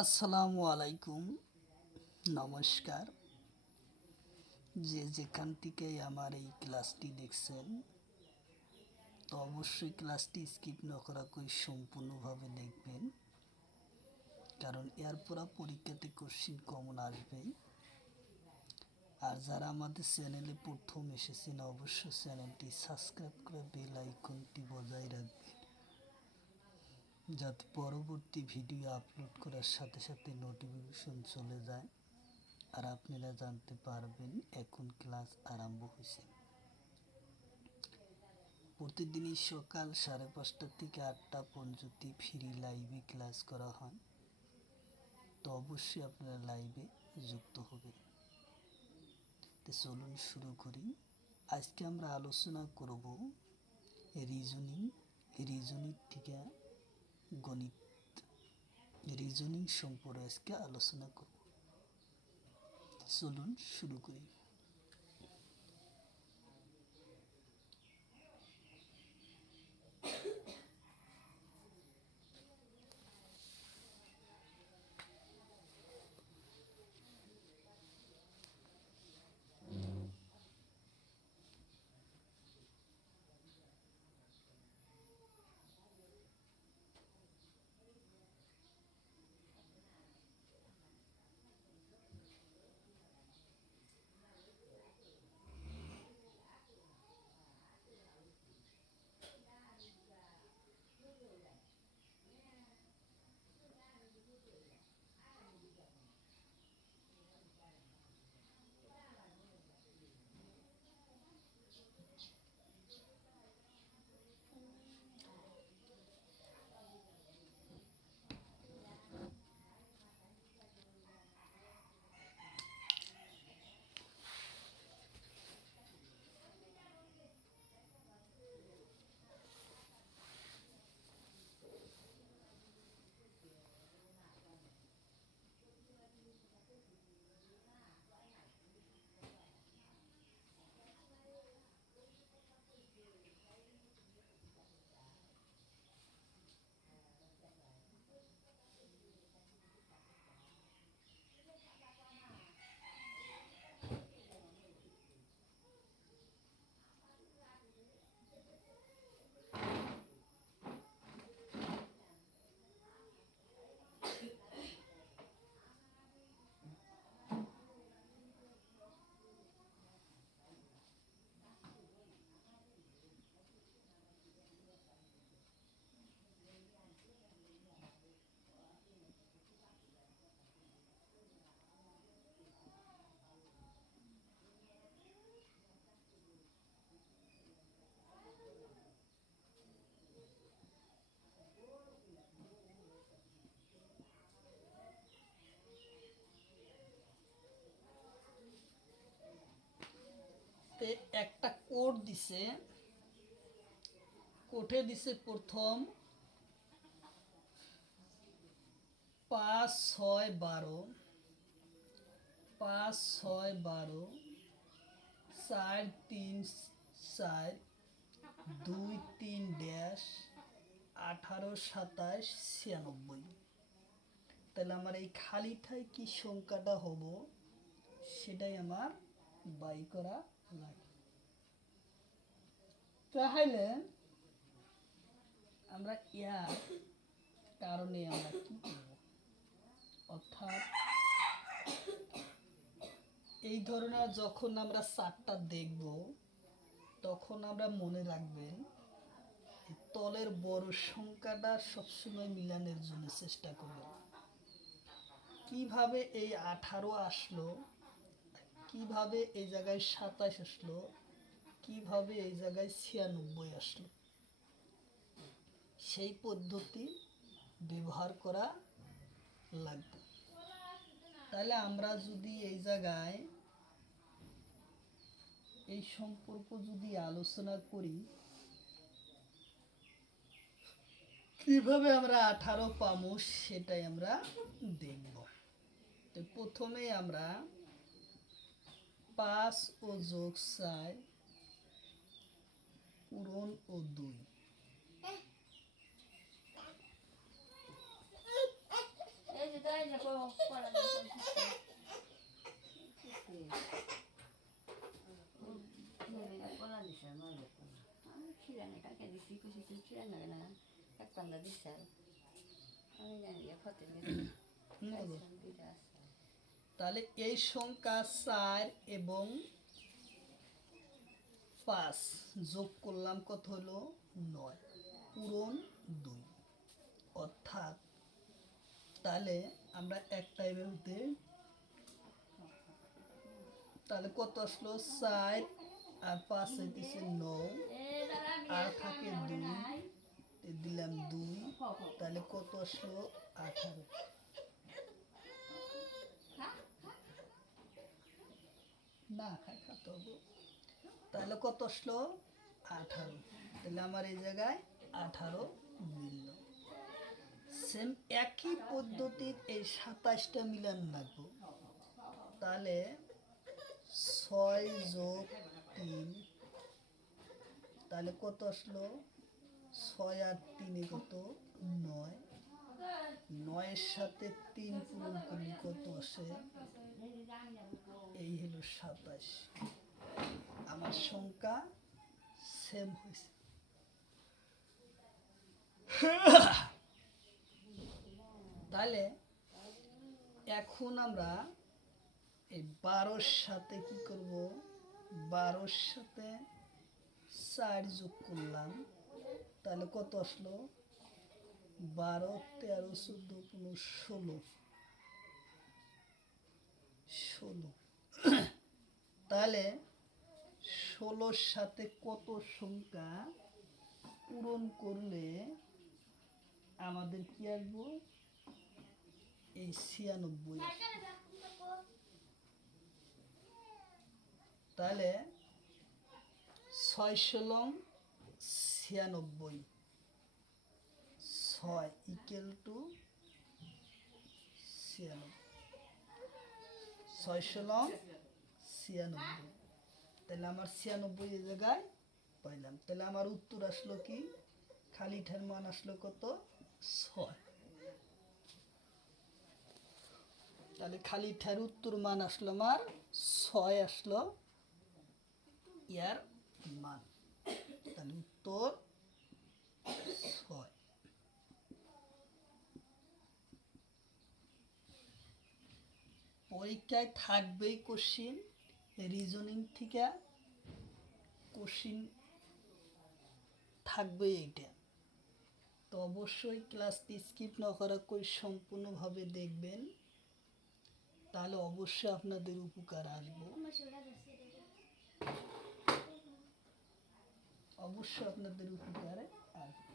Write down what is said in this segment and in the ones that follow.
আসসালামু আলাইকুম, নমস্কার। যে যেখান থেকেই আমার এই ক্লাসটি দেখছেন, তো অবশ্যই ক্লাসটি স্কিপ না করা করে সম্পূর্ণভাবে দেখবেন, কারণ এরপর পরীক্ষাতে কোশ্চিন কমন আসবেই। আর যারা আমাদের চ্যানেলে প্রথম এসেছেন, অবশ্যই চ্যানেলটি সাবস্ক্রাইব করে বেল আইকনটি বজায় রাখবেন, যাতে পরবর্তী ভিডিও আপলোড করার সাথে সাথে নোটিফিকেশন চলে যায় আর আপনারা জানতে পারবেন এখন ক্লাস আরম্ভ হয়েছে। প্রতিদিনই সকাল 5:30 থেকে 8টা পর্যন্ত ফ্রি লাইভে ক্লাস করা হয়, তো অবশ্যই আপনারা লাইভে যুক্ত হবেন। তো চলুন শুরু করি। আজকে আমরা আলোচনা করব রিজনিং থেকে গণিত, রিজনিং সম্পর্কে আজকে আলোচনা করব। চলুন শুরু করি। একটা কোড দিছে, কোঠে দিছে প্রথম 5, 6, 12, 5, 6, 12, 4, 3, 4, 2, 3, -18, 27, 96। তাহলে আমার এই খালিটায় কি সংখ্যাটা হবো সেটাই আমার বাই করা লাগে। তাহলে আমরা ইয়ার কারণে আমরা কি করব, অর্থাৎ এই ধরনের যখন আমরা চারটা দেখব তখন আমরা মনে রাখবেন তলের বড় সংখ্যাটা সবসময় মিলানোর জন্য চেষ্টা করবেন। কিভাবে এই 18 আসলো, কিভাবে এই জায়গায় 27 আসলো, কিভাবে এই জায়গায় 96 আসলো, সেই পদ্ধতি ব্যবহার করা লাগবে। তাহলে আমরা যদি এই জায়গায় এই সম্পর্ক যদি আলোচনা করি, কিভাবে আমরা 18 পাবো সেটাই আমরা দেখব। তো প্রথমে আমরা 5 ও যোগ 4 পূরণ ও 2, তাহলে এই সংখ্যা 4 এবং 5 যোগ করলাম কত হলো 9 পূরণ 2, অর্থাৎ তাহলে আমরা একটা এভাবে, তাহলে কত আসলো 4 আর 5 হইতেছে 9 আর থাকে 2, দিলাম 2, তাহলে কত আসলো 18। না খাতে হবে, তাহলে কত আসলো 18। তাহলে আমার এই জায়গায় 18 মিলল। সেম একই পদ্ধতির এই 27টা মিলান লাগবো। তাহলে 6 যোগ 3, তাহলে কত আসলো 6 আর 3 কত 9, 9 সাথে 3 পূরণ করলে কত আসে, এই হলো 27। আমার সংখ্যা সেম হয়েছে। তাহলে এখন আমরা এই 12-র সাথে কি করব, 12-র সাথে 4 যোগ করলাম, তাহলে কত আসলো 12, 13, 14, 15, 16, 16। তাহলে 16-র সাথে কত সংখ্যা পূরণ করলে আমাদের কি আসবো, এই 96। তাহলে 6 × 96, 6 ইকুয়াল টু 96, 6 × 96। তাহলে আমার 96 এই জায়গায় পাইলাম। তাহলে আমার উত্তর আসলো কি, খালিটার মান আসলো কত 6। তাহলে খালিটার উত্তর মান আসলো আমার 6 আসলো ইয়ার মান। তাহলে উত্তর 6। পরীক্ষায় থাকবেই কোশ্চিন, রিজনিং থেকে কোশ্চিন থাকবে এইটা। তো অবশ্যই ক্লাসটি স্কিপ না করা করে সম্পূর্ণভাবে দেখবেন, তাহলে অবশ্যই আপনাদের উপকার আসবে, অবশ্যই আপনাদের উপকারে আসবে।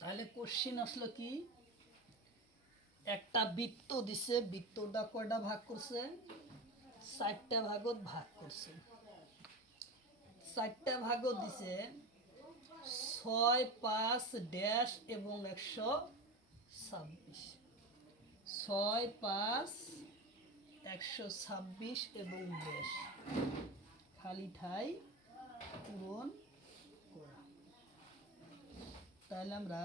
তাহলে কোশ্চিন আসলো কি, একটা বৃত্ত দিছে, বৃত্তটা কয়টা ভাগ করছে, 4টা ভাগত ভাগ করছে। 4টা ভাগত দিছে 6, 5 ড্যাশ এবং 126। 6, 5, 126 এবং ড্যাশ, খালি ঠাই পূরণ করা। তাহলে আমরা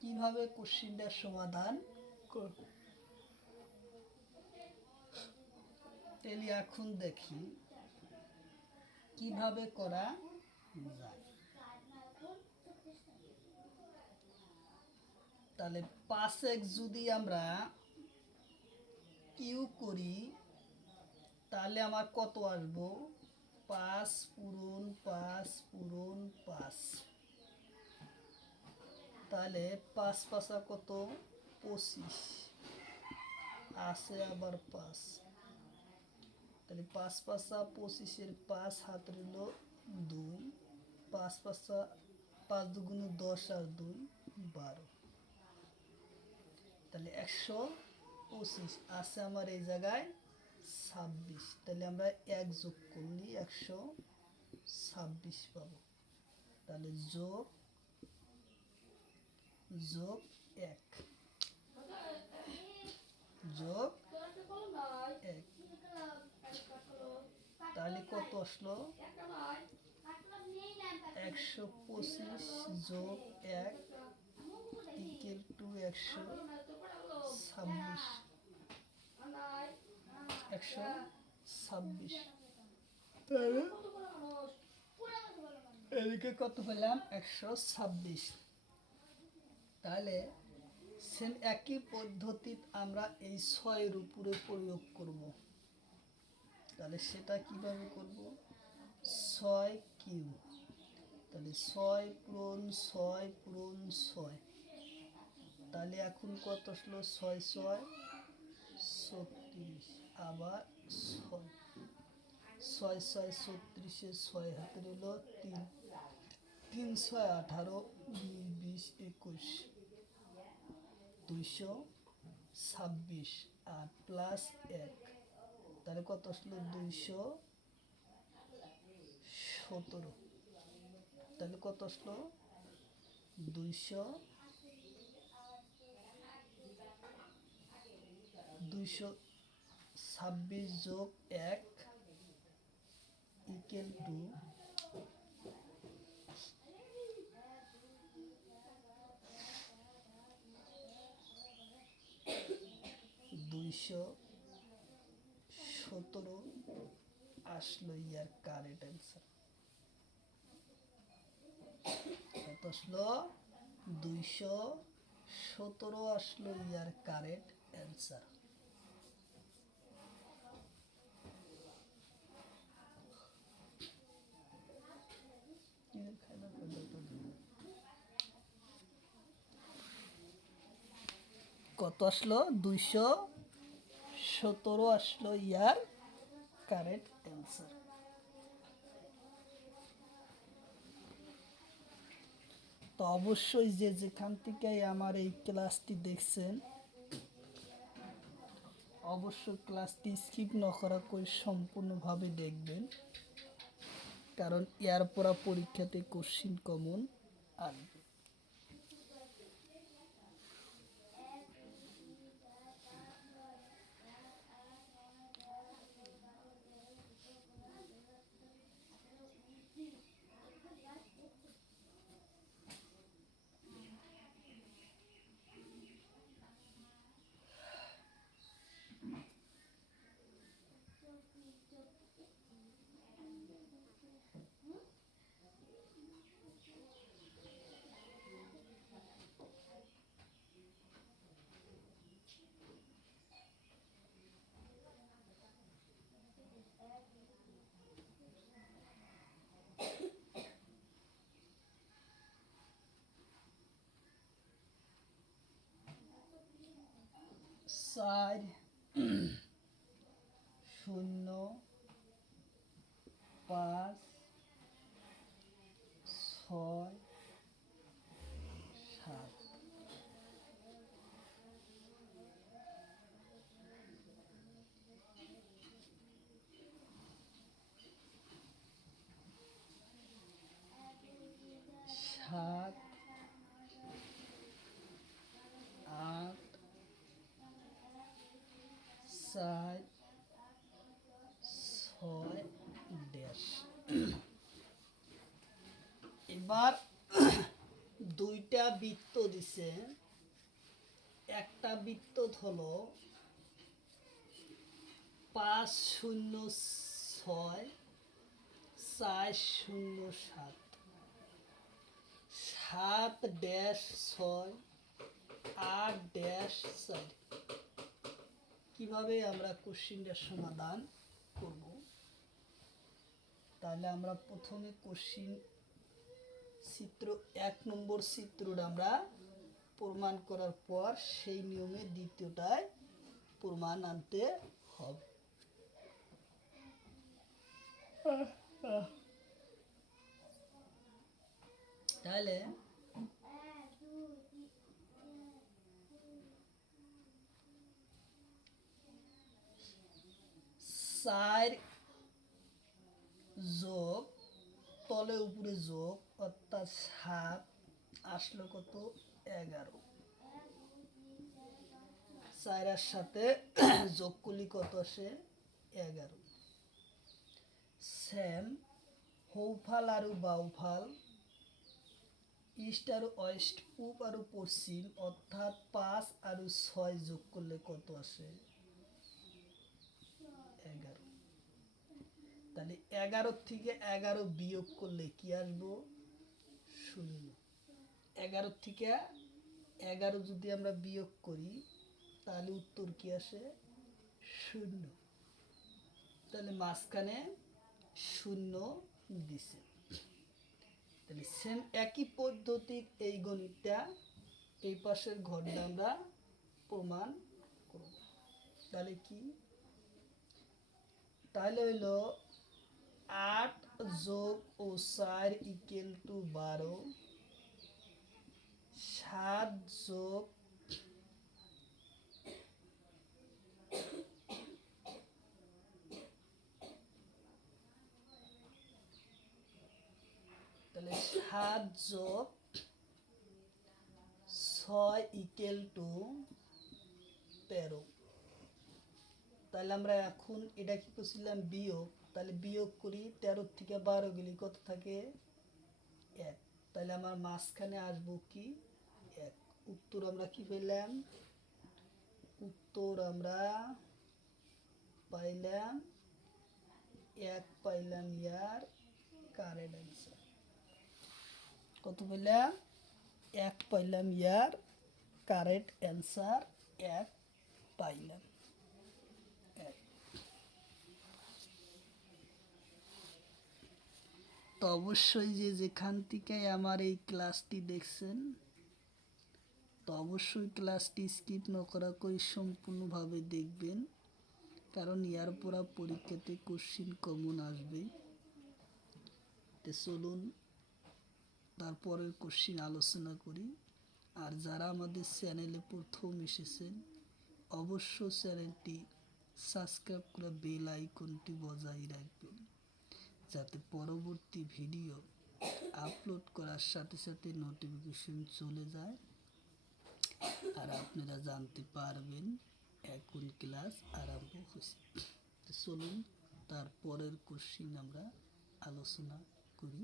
কিভাবে কোশ্চিনটার সমাধান করব, তাহলে এখন দেখি কিভাবে করা যায়। তাহলে 5x যদি আমরা কিউ করি তাহলে আমার কত আসবো, 5 পূরণ 5 পূরণ 5, তাহলে 5 পাঁচা কত, 25, আছে আবার 5, তাহলে 5 পাঁচা 25-এর 5 হাত রইল 2, 5 পাঁচা 5 দুগুণে 10 আর 2 12, তাহলে 125 আছে আমার এই জায়গায় 26, তাহলে আমরা 1 যোগ করলে 126 পাবো। তাহলে যোগ যোগ 1 যোগ 1, তাহলে কত আসলো, 125 যোগ 1 ইকুয়াল টু 126। তাহলে এদিকে কত পেলাম, 126। তাহলে সেম একই পদ্ধতিতে আমরা এই 6-এর উপরে প্রয়োগ করব। তাহলে সেটা কিভাবে করব, 6 কিউ, তাহলে 6 পূরণ 6 পূরণ 6, তাহলে এখন কত আসলো, 6 6 36, আবার 6 6 6 36-এ 6 হাতে রইল 3, 3 6 18, 20 21, 226 আর প্লাস 1, তাহলে কত আসলো, 217, তাহলে কত আসলো, 226 যোগ 1 ইকুয়াল টু 217 আসলো ইয়ার কারেক্ট অ্যান্সার। কত আসলো, 217 আসলো ইয়ার কারেক্ট অ্যান্সার। কত আসলো, 217 আসলো ইয়ার কারেক্ট অ্যান্সার। তো অবশ্যই যে যেখান থেকে আমার এই ক্লাসটি দেখছেন অবশ্যই ক্লাসটি স্কিপ না করা করে সম্পূর্ণভাবে দেখবেন, কারণ এর পরা পরীক্ষাতে কোশ্চিন কমন আসবে। চার 0 5 6 7, 7 8 4 6 ড্যাশ। এবার দুইটা বৃত্ত দিছে, একটা বৃত্ত হলো 5 0 6 407 7-6 8-4 কিভাবে আমরা কোশ্চিনটার সমাধান করব? তাহলে আমরা প্রথমে কোশ্চিন চিত্র 1 নম্বর চিত্রটা আমরা প্রমাণ করার পর সেই নিয়মে দ্বিতীয়টায় প্রমাণ আনতে হবে। তাহলে চার যোগ তলে উপরে যোগ অর্থাৎ 7 আসলো কত 11। 4 এর সাথে যোগ করলে কত আসে 11। সেম হৌফাল আর বাউফাল ইস্ট আর ওয়েস্ট পূব আর পশ্চিম অর্থাৎ 5 আর 6 যোগ করলে কত আসে 11। তাহলে 11 থেকে 11 বিয়োগ করলে কি আসবো 0। 11 থেকে 11 যদি আমরা বিয়োগ করি তাহলে উত্তর কি আসে 0। তাহলে মাঝখানে 0 দিছে। তাহলে সেম একই পদ্ধতির এই গণিতটা এই পাশের ঘরটা আমরা প্রমাণ করব। তাহলে কি? তাহলে হইল 8 যোগ ও 4 ইকুয়াল টু 12। 7 যোগ তাহলে 7 যোগ 6 ইকুয়াল টু 13। তাহলে আমরা এখন এটা কি করছিলাম বিয়োগ, তাহলে বিয়োগ করি 13 থেকে 12 গেলে কত থাকে 1। তাহলে আমার মাঝখানে আসবো কি 1। উত্তর আমরা কি পেলাম? উত্তর আমরা পাইলাম 1 পাইলাম ইয়ার কারেক্ট অ্যান্সার। কত পেলাম? 1 পাইলাম ইয়ার কারেক্ট অ্যান্সার 1 পাইলাম। তো অবশ্যই যেখান থেকে আমার এই ক্লাসটি দেখছেন তো অবশ্যই ক্লাসটি স্কিপ না করা করে সম্পূর্ণভাবে দেখবেন, কারণ ইয়ার পরা পরীক্ষাতে কোশ্চিন কমন আসবে। তো চলুন তারপরের কোশ্চিন আলোচনা করি। আর যারা আমাদের চ্যানেলে প্রথম এসেছেন অবশ্য চ্যানেলটি সাবস্ক্রাইব করে বেল আইকনটি বজায় রাখবেন, যাতে পরবর্তী ভিডিও আপলোড করার সাথে সাথে নোটিফিকেশন চলে যায় আর আপনারা জানতে পারবেন এখন ক্লাস আরম্ভ হয়েছে। তো চলুন তারপরের কোশ্চিন আমরা আলোচনা করি।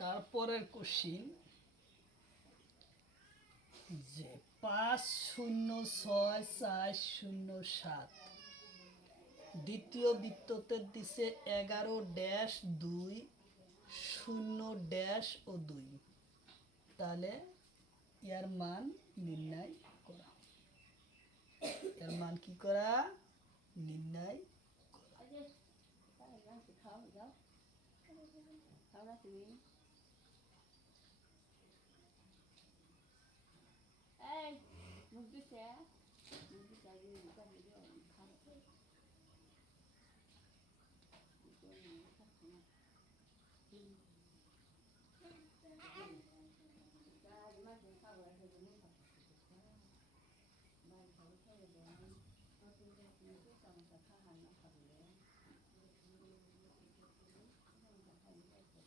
তারপরের কোশ্চিন যে 506,407 দ্বিতীয় বৃত্ততে দিছে 11-2 0-2 তাহলে এর মান নির্ণয় করা। এর মান কি করা? নির্ণয়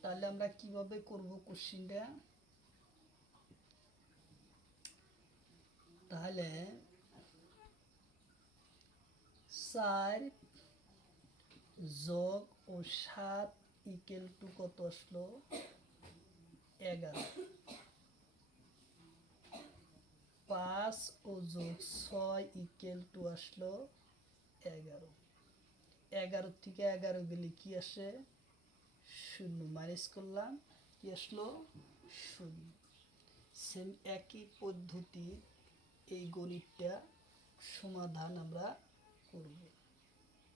তাহলে আমরা কিভাবে করব কোশ্চেনটা? তাহলে 4 যোগ ও 7 ইকুয়াল টু কত আসলো? 11। 5 ও যোগ 6 ইকুয়াল টু আসলো 11। 11 থেকে 11 গেলে কি আসে? 0 মাইনাস করলাম, কি আসলো? 0। সেম একই পদ্ধতি এই গণিতটা সমাধান আমরা করব।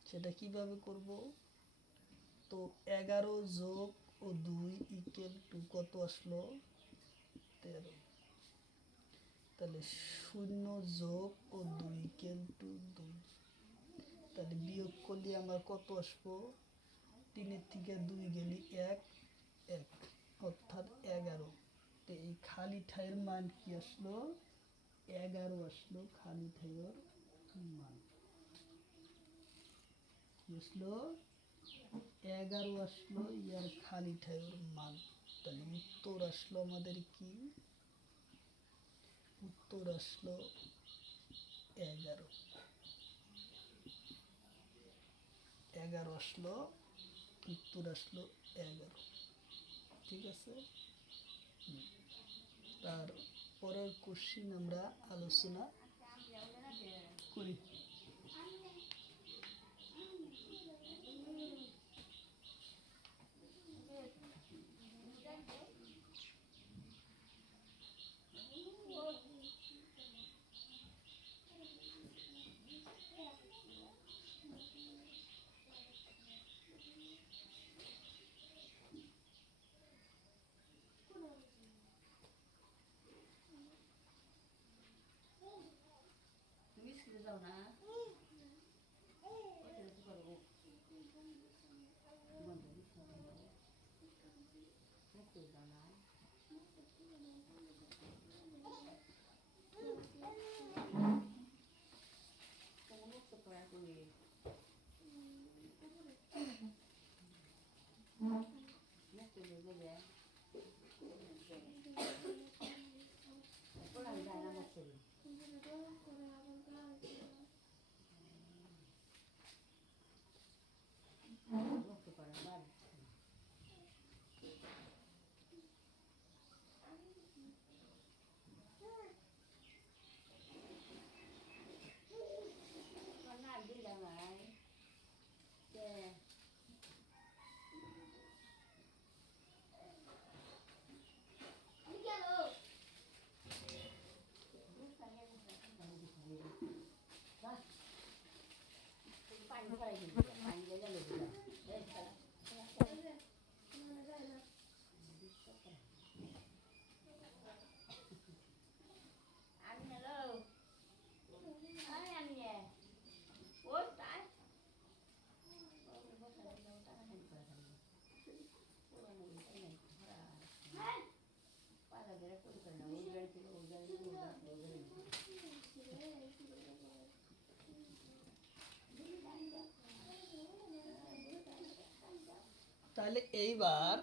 সেটা কিভাবে করব? তো 11 যোগ ও 2 ইকুয়াল টু কত আসলো? 13। তাহলে 0 যোগ ও 2 ইকুয়াল টু 2। তাহলে বিয়োগ করলে আমার কত আসবো? 3 থেকে 2 গেলে 1 1 অর্থাৎ 11। তো এই খালি ঠাইয়ের মান কি আসলো? 11 আসলো খালি ঠাইয়ের মান। কি আসলো? 11 আসলো ইয়ার খালি ঠাইয়ের মান। তাহলে উত্তর আসলো আমাদের কি? উত্তর আসলো 11। 11 আসলো, উত্তর আসলো 11। ঠিক আছে। তার পরের কোশ্চিন আমরা আলোচনা করি। তাহলে এইবার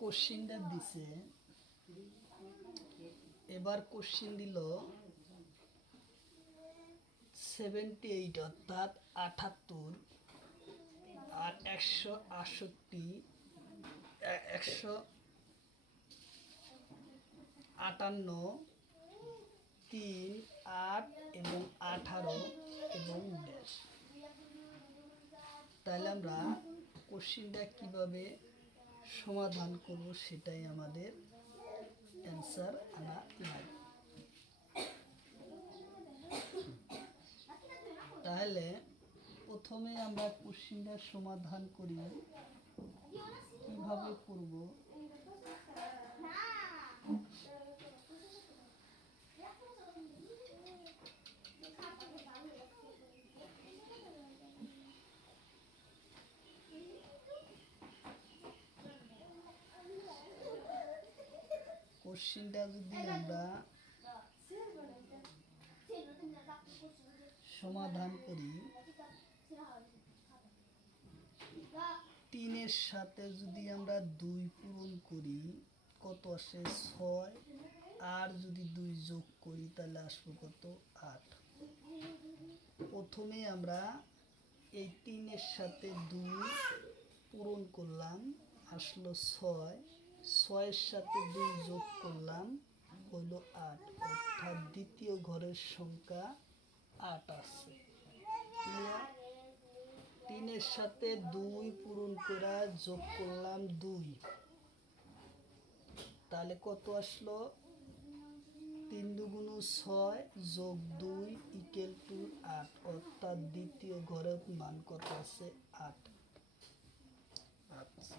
কোশ্চিনটা দিছে, এবার কোশ্চিন দিল 78 অর্থাৎ 78 আর 168 100 58, 3, 8 এবং 18 এবং ড্যাশ। তাহলে আমরা কোশ্চেনটা কিভাবে সমাধান করব সেটাই আমাদের অ্যান্সার আনা লাগবে। তাহলে প্রথমে আমরা কোশ্চেনটা সমাধান করি। কিভাবে করব? কোশ্চেনটা যদি আমরা সমাধান করি, 3 এর সাথে যদি আমরা 2 পূরণ করি কত আসে? 6। আর যদি 2 যোগ করি তাহলে আসবে কত? 8। প্রথমে আমরা এই 3 এর সাথে 2 পূরণ করলাম, আসলো 6। 6 এর সাথে 2 যোগ করলাম, হলো 8। অর্থাৎ দ্বিতীয় ঘরের সংখ্যা 8 আছে। 3 এর সাথে 2 পূরণ করে যোগ করলাম 2, তাহলে কত আসলো? 3 দুগুণ 6 যোগ 2 ইকুয়াল টু 8। অর্থাৎ দ্বিতীয় ঘরের মান কত আছে? 8। আচ্ছা,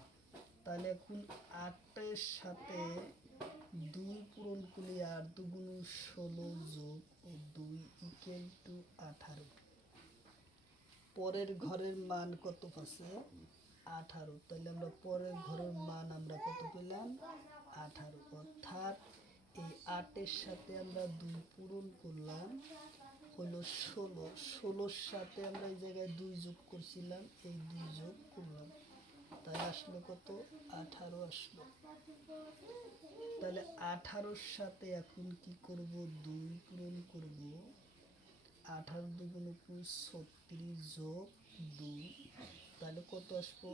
তাহলে এখন 8 এর সাথে 2 পূরণ করলে 8 দুগুণ 16 যোগ 2 ইকুয়াল টু 18। পরের ঘরের মান কত আছে? 18। তাহলে আমরা পরের ঘরের মান আমরা কত পেলাম? 18। অর্থাৎ এই 8 এর সাথে আমরা 2 পূরণ করলাম, হলো 16। 16-র সাথে আমরা এই জায়গায় 2 যোগ করছিলাম, এই 2 যোগ করলাম, তাহলে আসলো কত? 18 আসলো। তাহলে 18-র সাথে এখন কি করব? 2 পূরণ করব। 18 দুগুণ 36 যোগ 2, তাহলে কত আসবো?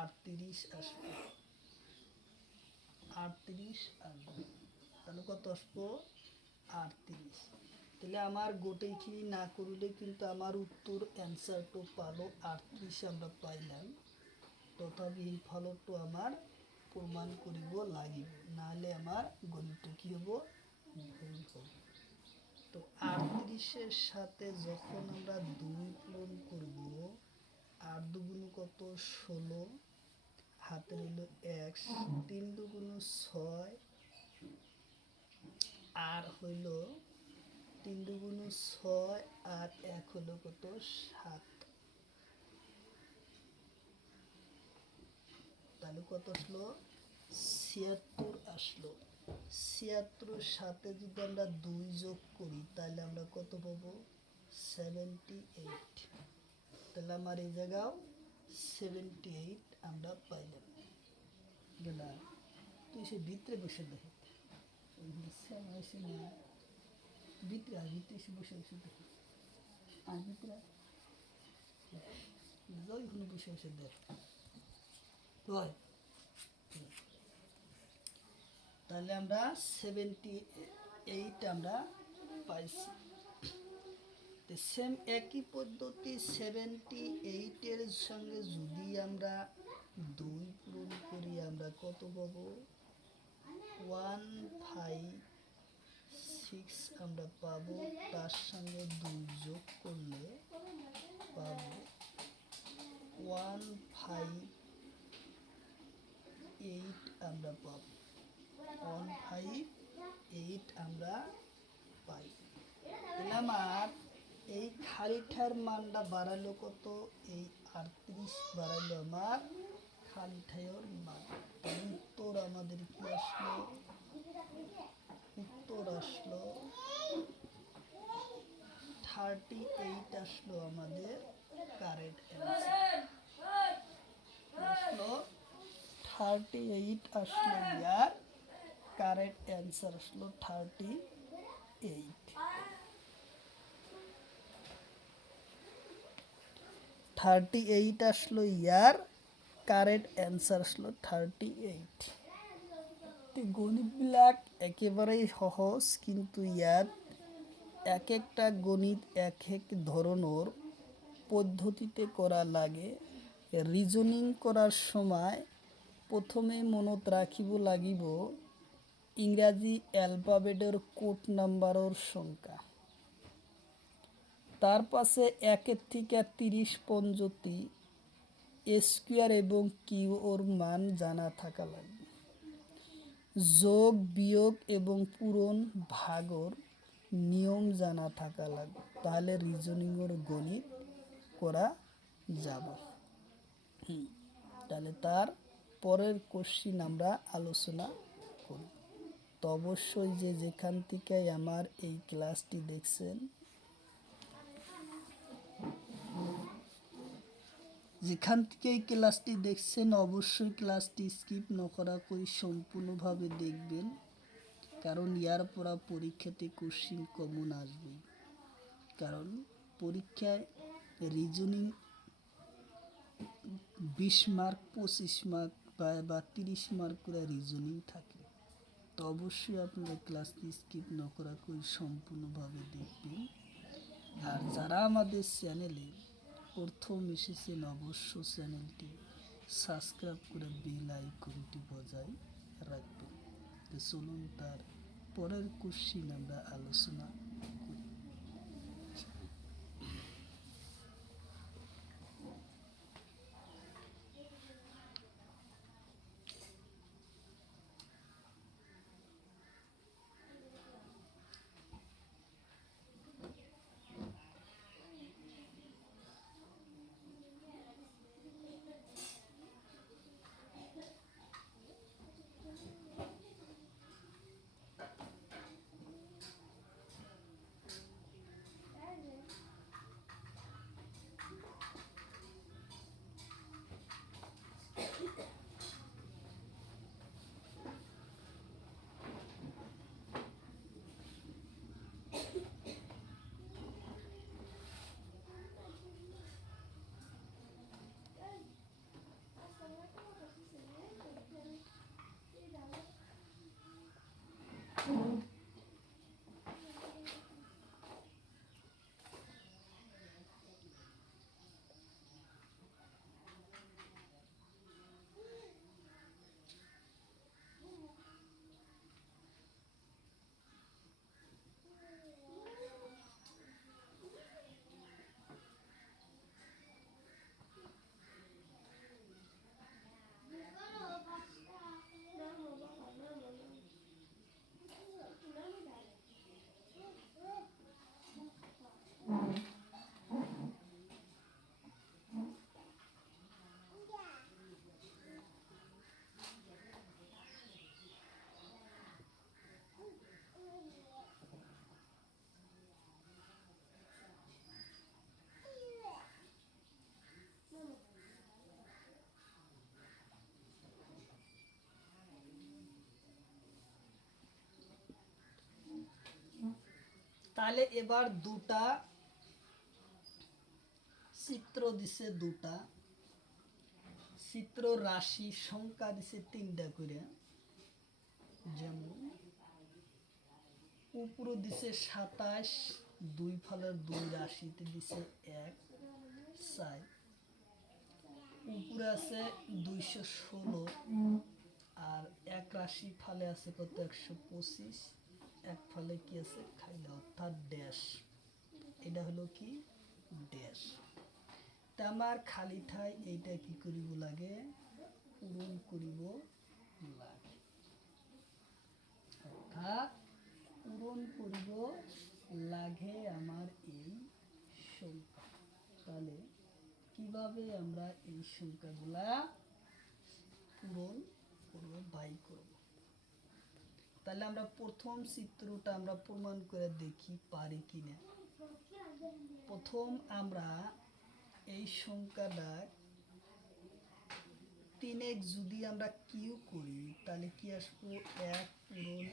38 আসবে। 38 আসবে। তাহলে কত আসবো? 38। তাহলে আমার গোটেইখিনি না করলে কিন্তু আমার উত্তর অ্যান্সারটা পালো 38 আমরা পাইলাম। তথাপি এই ফলটো আমার প্রমাণ করিব লাগিব, নাহলে আমার গণিতটা কি হবো? ভুল হবে। তো 38-এর সাথে যখন আমরা 2 পূরণ করব, 8 দুগুণ কত? 16, হাতে রইল 1, 3 দুগুণ 6, আর হইল 3 দুগুণ 6 আর 1 হলো কত? 7। তাহলে কত আসলো? 76 আসলো। 76-এর সাথে যদি আমরা 2 যোগ করি তাহলে আমরা কত পাবো? 78। তাহলে আমার এই জায়গাও 78 আমরা পাইলাম। গেলা তুই সে ভিতরে বসে দেখে ভিতরে আর ভিতরে এসে বসে বসে দেখে আর ভিতরে যাই ওখানে বসে বসে দেখ। তাহলে আমরা 78 আমরা পাইছি। সেম একই পদ্ধতি 78-এর সঙ্গে যদি আমরা 2 পূরণ করি আমরা কত পাবো? 156 আমরা পাবো। তার সঙ্গে 2 যোগ করলে পাবো 158 আমরা পাবো। 158 আমরা পাই। তাহলে আমার এই খালিঠার মানটা বাড়ালো কত? এই 38 বাড়ালো আমার খালিঠাইয়ের মান। উত্তর আমাদের কি আসলো? উত্তর আসলো 38 আসলো আমাদের কারেক্ট অ্যান্সার। আসলো 38 আসলো ইয়ার কারেক্ট অ্যান্সার আসলো 38। 38 আসলো ইয়ার কারেক্ট অ্যান্সার আসলো 38। গণিতবিলাক একেবারেই সহজ, কিন্তু ইয়াত এক একটা গণিত এক এক ধরনের পদ্ধতিতে করা লাগে। রিজনিং করার সময় প্রথমে মনত রাখিব লাগিব ইংরাজি অ্যালফাবেটের কোড নাম্বারের সংখ্যা। তার পাশে 1 থেকে 30 পর্যন্ত স্কোয়ার এবং কিউ ওর মান জানা থাকা লাগবে। যোগ বিয়োগ এবং পূরণ ভাগর নিয়ম জানা থাকা লাগবে, তাহলে রিজনিংয়ের গণিত করা যাবে। তাহলে তার পরের কোশ্চিন আমরা আলোচনা করি। তো অবশ্যই যেখান থেকে আমার এই ক্লাসটি দেখছেন, অবশ্যই ক্লাসটি স্কিপ নকরা করে সম্পূর্ণভাবে দেখবেন, কারণ ইয়ার পরা পরীক্ষাতে কোশ্চিন কমন আসবে। কারণ পরীক্ষায় রিজনিং 20 মার্ক, 25 মার্ক বা 30 মার্ক করে রিজনিং থাকে। তো অবশ্যই আপনারা ক্লাসটি স্কিপ না করা করে সম্পূর্ণভাবে দেখবেন। আর যারা আমাদের চ্যানেলে প্রথম এসেছেন, অবশ্য চ্যানেলটি সাবস্ক্রাইব করে বেল আইকনটি বজায় রাখবেন। তো চলুন তার পরের কোশ্চিন আমরা আলোচনা করি। তাহলে এবার দুটা চিত্র দিছে, দুটা চিত্র রাশি সংখ্যা দিছে 3টা করে। যেমন উপরে দিছে 27, দুই ফালের দুই রাশিতে দিছে 1, 4। উপরে আছে 216, আর এক রাশি ফালে আছে কত 125, এক ফালে কি আছে খাইলে, অর্থাৎ ড্যাশ। এটা হলো কি ড্যাশ। তা আমার খালি ঠাই এইটা কি করিব লাগে, পূরণ করিব লাগে, অর্থাৎ পূরণ করিব লাগে আমার এই সংখ্যা। তাহলে কিভাবে আমরা এই সংখ্যাগুলা পূরণ করব, বাই করব। তাহলে আমরা প্রথম চিত্রটা আমরা প্রমাণ করে দেখি পারি কিনা। প্রথম আমরা এই সংখ্যাটা 3 যদি আমরা কিউ করি, তাহলে কি আসবো 1 পূরণ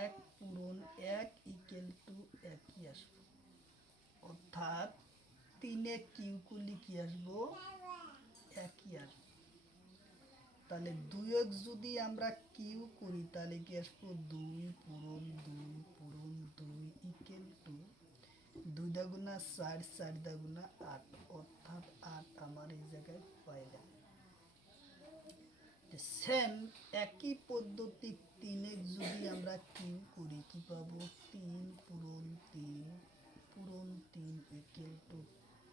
1 পূরণ 1 ইকুয়াল টু 1ই আসবো। অর্থাৎ 3 কিউ করলে কি আসবো 1ই আসবো। তাহলে 2x যদি আমরা কিউ করি তাহলে কি আসবো 2 ইকুয়াল টু 2 দাগুনা 4 4 দাগুনা 8, অর্থাৎ 8 আমার এই জায়গায় পাইলাম। সেম একই পদ্ধতি 3x যদি আমরা কিউ করি কি পাবো 3 পূরণ 3 ইকুয়াল টু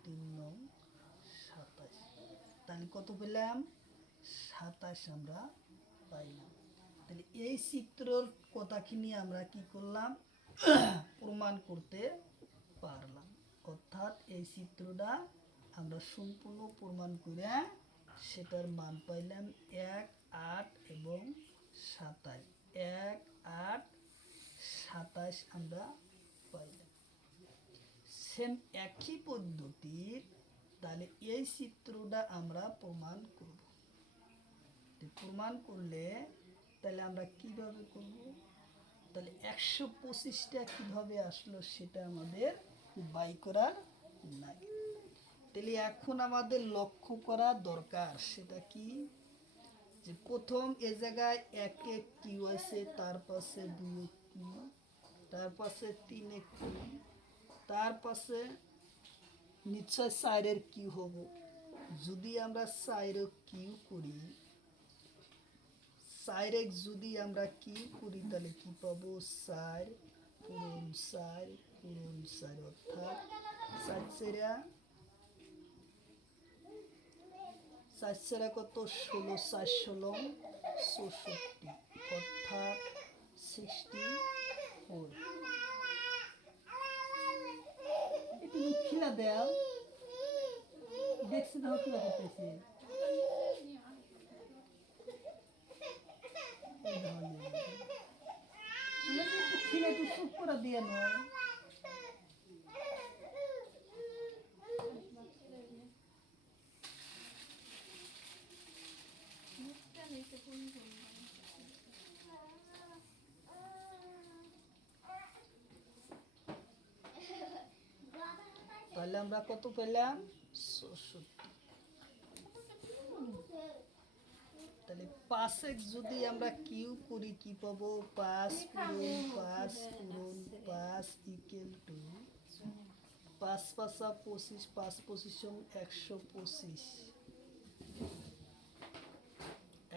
3 নং 27। তাহলে কত পেলাম 27 আমরা পাইলাম। তাহলে এই চিত্রর কথাখিনি আমরা কি করলাম প্রমাণ করতে পারলাম, অর্থাৎ এই চিত্রটা আমরা সম্পূর্ণ প্রমাণ করে সেটার মান পাইলাম 1 8 এবং 27, 1 8 27 আমরা পাইলাম। সেম একই পদ্ধতির তাহলে এই চিত্রটা আমরা প্রমাণ করব। প্রমাণ করলে তাহলে আমরা কিভাবে করব, তাহলে 125টা কিভাবে আসলো সেটা আমাদের বাই করার নাই। তাহলে এখন আমাদের লক্ষ্য করা দরকার সেটা কি, যে প্রথম এ জায়গায় 1 কিউ আছে, তার পাশে 2 কিউ, তার পাশে 3 কিউ, তার পাশে নিশ্চয় 4 কিউ হবো। যদি আমরা 4 কিউ করি, 4x যদি আমরা কিউ করি তাহলে কি পাবো 4 পূরণ 4 পূরণ 4, অর্থাৎ 4 4 কত 16, 4 16 64, অর্থাৎ 64। একটু খিলা দেও, দেখছি না কিলা করতেছি। খিলা একটু চুপ করে দিয়ে নয়। তাহলে আমরা কত পেলাম 66। তাহলে 5x যদি আমরা কিউ করি কি পাবো 5 পূরণ 5 পূরণ 5 ইকুয়াল টু 5 5 25, 5 25 125,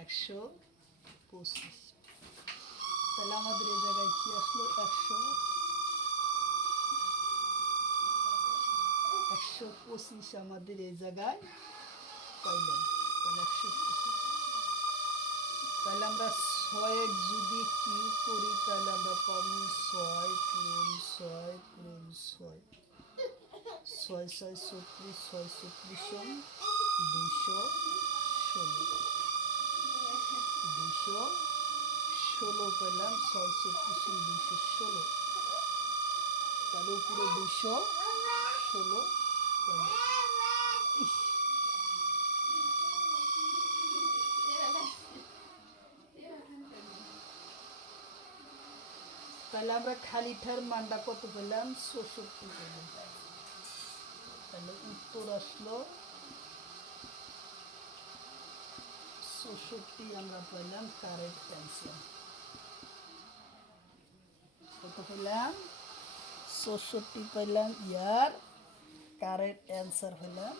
125। তাহলে আমাদের এই জায়গায় কি আসলো 125 আমাদের এই জায়গায় পাইলাম। তাহলে 125, তাহলে আমরা 6x যদি কিউ করি তাহলে আমরা পাবো 6 পূরণ 6 পূরণ 6, 6 6 36, 6 36 216 পেলাম, 6 36 216, তাহলে উপরে 216 পেলাম। তাহলে আমরা খালিটার মানটা কত পেলাম 66 পেলাম। তাহলে উত্তর আসলো 66 আমরা পেলাম কারেক্ট অ্যান্সার। কত পেলাম 66 পেলাম, ইয়ার কারেক্ট অ্যান্সার পেলাম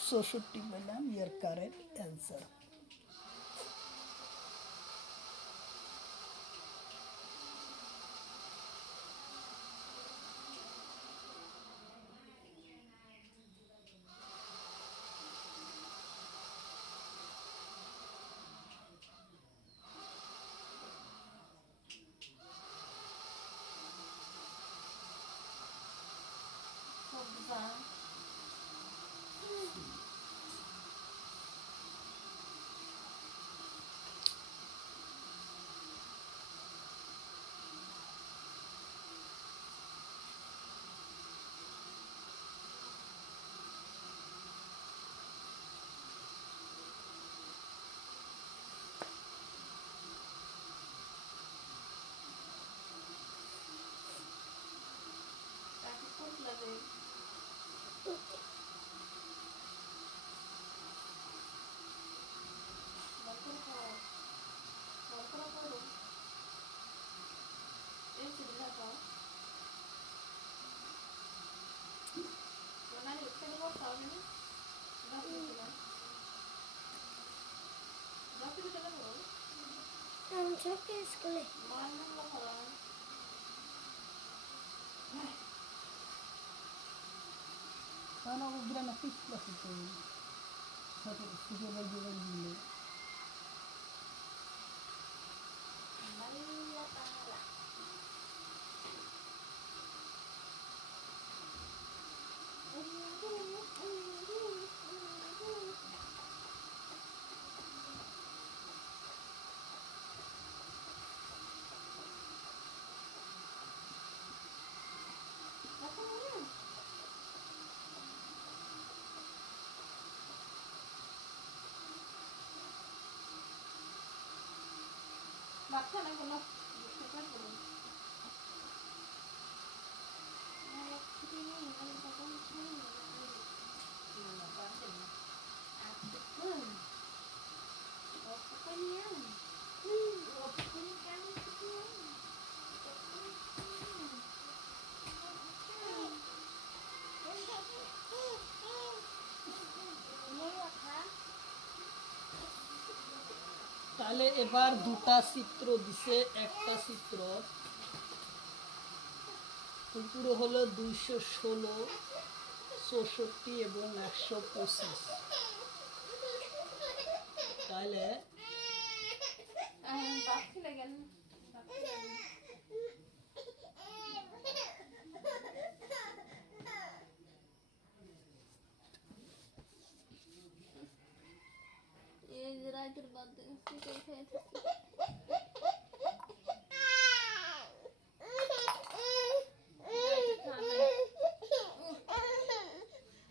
66 পেলাম, ইয়ার কারেক্ট অ্যান্সার। স্কুলে Sana bu bir ana fiş lafı koyun. Sakın sigara gibi. Bakkan ako no. তাহলে এবার দুটা চিত্র দিছে, একটা চিত্র পুরো হলো 216, 64 এবং 125। তাহলে বাকি লাগেন এই যে রাতের বাদ থেকে খেয়ে থাকি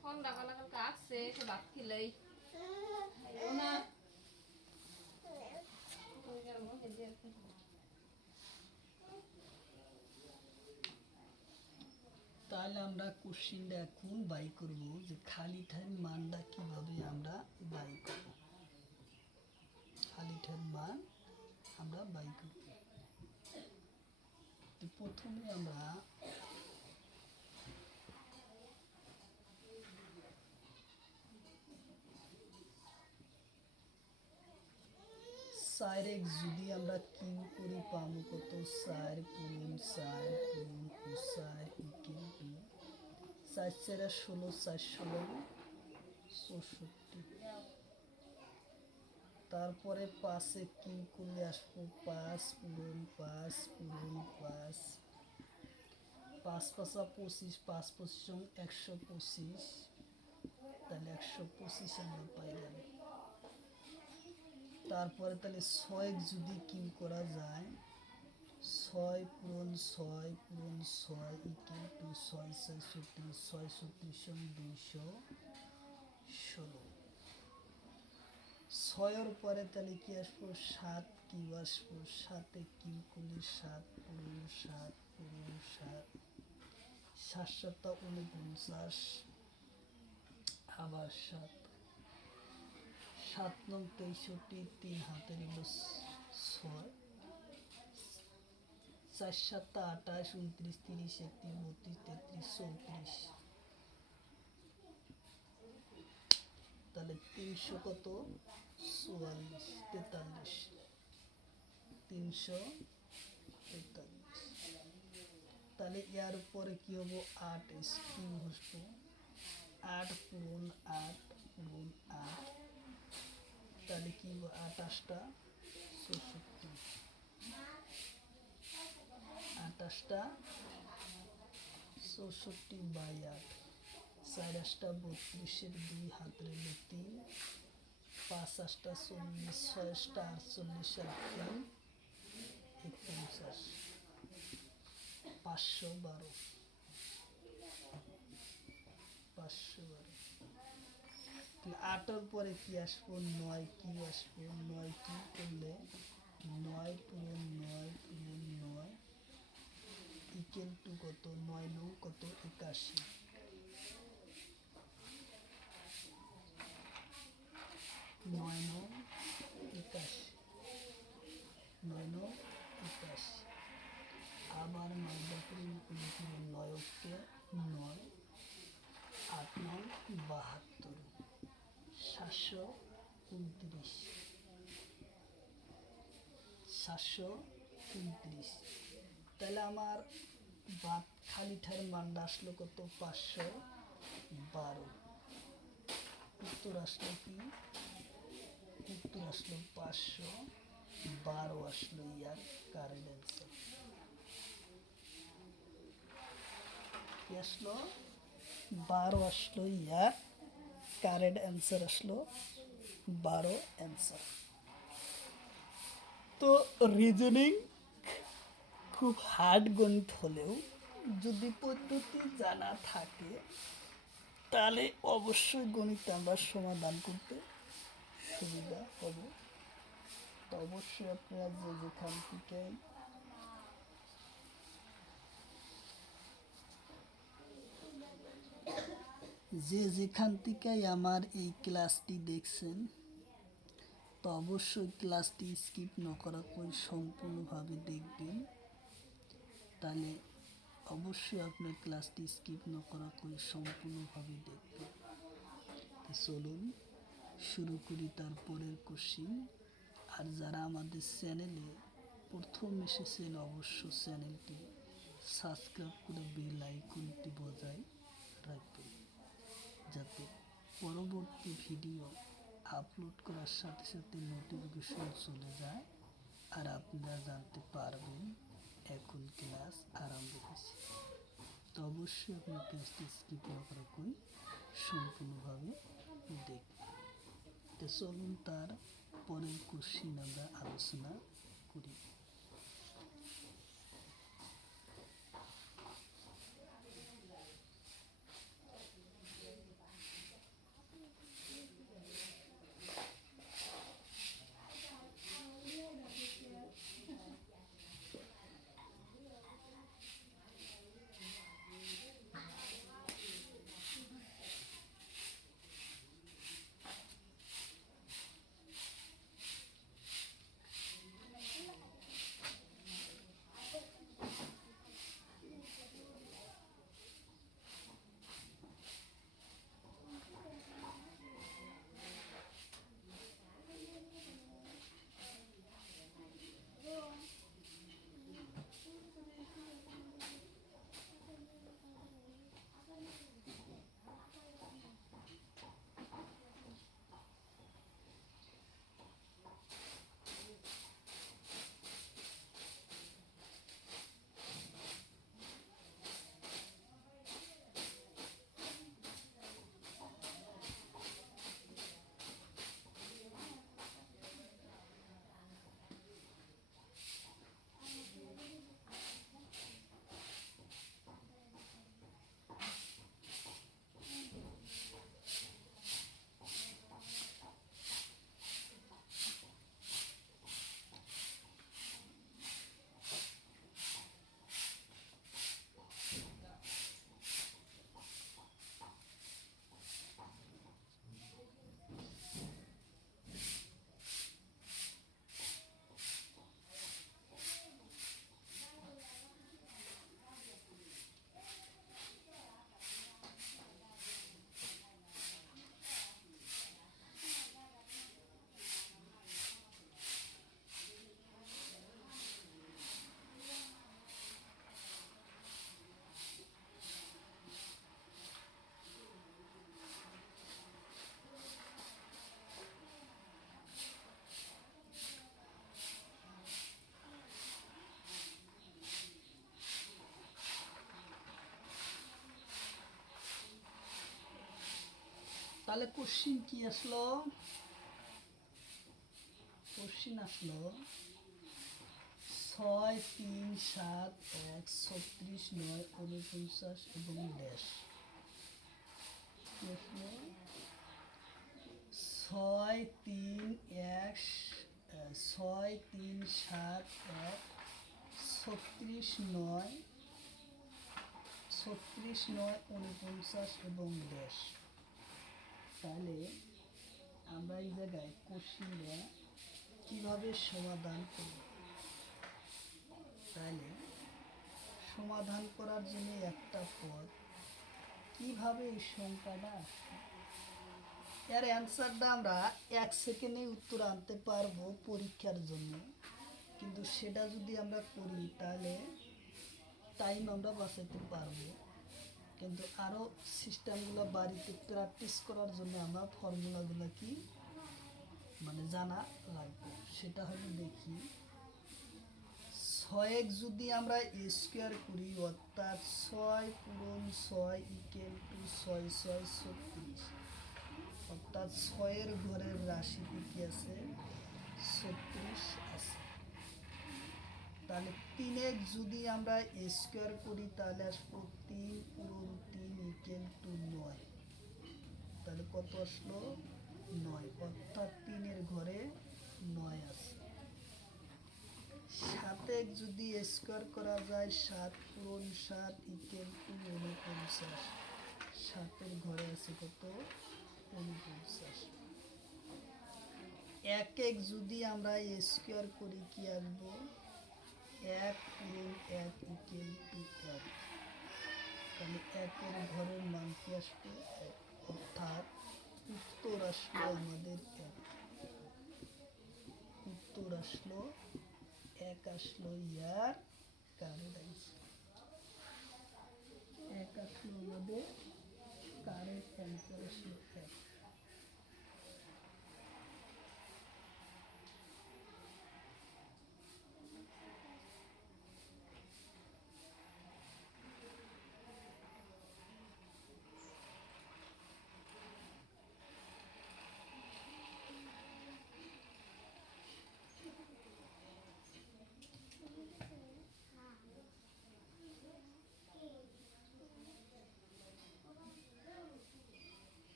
ঠান্ডা কালা কালকে আসছে সে ভাত খেলেই না তাহলে আমরা কোশ্চিনটা এখন বাই করব যে খালি ঠাইয়ের মানটা কিভাবে আমরা বাই করব। খালি ঠাইয়ের মান আমরা বাই করব। তো প্রথমে আমরা চার এক যদি আমরা কিউ করি পাবো কত, 4 পূরণ 4 পূরণ 4 ইকুয়াল টু 4 4 16, 4 16 64। তারপরে 5 কিউ করলে আসবো 5 পূরণ 5 পূরণ 5, 5 5 25, 5 25 125, তাহলে 125 আমরা পাইলাম। তারপরে তাহলে 6 যদি কিউ করা যায়, 6 পূরণ 6 পূরণ 6 ইকুয়াল টু 6 6 36, 6 36 216। 6 এর পরে তাহলে কি আসবো 7 কিউ আসবো, 7 কিউ করলে 7 পূরণ 7 পূরণ 7, 7 7 49, আবার 7 7 নং 63, 3 হাতের হলো 6, 4 7 28, 29 30 31 32 33 34। তাহলে 300 কত 44 43, 343। তাহলে এর উপরে কি হবো 8 কিউ বসবো, 8 পূরণ 8 পূরণ 8, তাহলে কি 28টা 64, 28টা 64 বাই 8, 4 8টা 32, 2 হাতের হলো 3, 5 8টা 40, 6 8টা 48 আর 3 49, 512, 512। 8 পরে কি আসবো 9 কিউ আসবো, 9 কিউ করলে 9 পূরণ 9 পূরণ 9 ইকুয়াল টু কত 9 নং কত 81, 9 নং 81, 9 নং 81। আবার 9 বাকি 9 কে 9, 8 নং 72, 729, 729। তাহলে আমার বাদ খালিঠার মানটা আসলো কত? 512। উত্তর আসলো কি? উত্তর আসলো 512 আসলো ইয়ার কারেন্ট অ্যান্সার। কি আসলো? 12 আসলো ইয়ার কারেন্ট অ্যান্সার আসলো 12 অ্যান্সার। তো রিজনিং খুব হার্ড গণিত হলেও যদি পদ্ধতি জানা থাকে তাহলে অবশ্যই গণিত আমরা সমাধান করতে সুবিধা হবে। তো অবশ্যই আপনারা যেখান থেকে যেখান থেকে আমার এই ক্লাসটি দেখছেন, তো অবশ্যই ক্লাসটি স্কিপ না করা করে সম্পূর্ণভাবে দেখবেন। তাহলে অবশ্যই আপনার ক্লাসটি স্কিপ না করা করে সম্পূর্ণভাবে দেখবেন। তো চলুন শুরু করি তারপরের কোশ্চিন। আর যারা আমাদের চ্যানেলে প্রথম এসেছেন অবশ্য চ্যানেলটি সাবস্ক্রাইব করে বেল আইকনটি বজায় রাখবেন, যাতে পরবর্তী ভিডিও আপলোড করার সাথে সাথে নোটিফিকেশন চলে যায় আর আপনারা জানতে পারবেন এখন ক্লাস আরম্ভ হয়েছে। তো অবশ্যই আপনার ক্লাসটি স্কিপ না করা করে সম্পূর্ণভাবে দেখবেন। তো চলুন তার পরের কোশ্চিন আমরা আলোচনা করি। তাহলে কোশ্চিন কি আসলো? কোশ্চিন আসলো 6, 3, 7, 1, 36, 9, 49 এবং ড্যাশ। 6, 3, 1, 6, 3, 7, 1, 36, 9, 49 এবং ড্যাশ। তাহলে আমরা এই জায়গায় কোশ্চিনটা কিভাবে সমাধান করব? তাহলে সমাধান করার জন্য একটা পথ, কিভাবে এই সংখ্যাটা আসবে এর অ্যান্সারটা আমরা 1 সেকেন্ডে উত্তর আনতে পারবো পরীক্ষার জন্য। কিন্তু সেটা যদি আমরা করি তাহলে টাইম আমরা বাঁচাতে পারবো। কিন্তু আরও সিস্টেমগুলো বাড়িতে প্র্যাকটিস করার জন্য আমরা ফর্মুলাগুলো কি মানে জানা লাগবে। সেটা হলো দেখি, 6 যদি আমরা স্কোয়ার করি অর্থাৎ 6 × 6 = 6 × 6 = 36, অর্থাৎ 6-এর ঘরের রাশিতে কি আছে 36 আছে। তাহলে 3 যদি আমরা স্কোয়ার করি তাহলে আসবো 3 × 3 = 9। তাহলে কত আসলো 9, অর্থাৎ 3-এর ঘরে 9 আছে। 7 যদি স্কোয়ার করা যায় 7 × 7 = 49, 7-এর ঘরে আছে কত 49। 1 যদি আমরা স্কোয়ার করি কি আসবো 1 × 1 = 1। তাহলে 1-এর ঘরের মান কি আসবে 1, অর্থাৎ উত্তর আসলো আমাদের 1। উত্তর আসলো 1 আসলো ইয়ার কারেন্ট অ্যান্সার। 1 আসলো আমাদের কারেন্ট অ্যান্সার আসলো 1।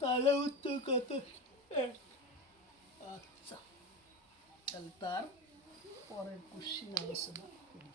তাহলে উত্তর কত 1। আচ্ছা, তাহলে তার পরের কোশ্চিন আলোচনা করি।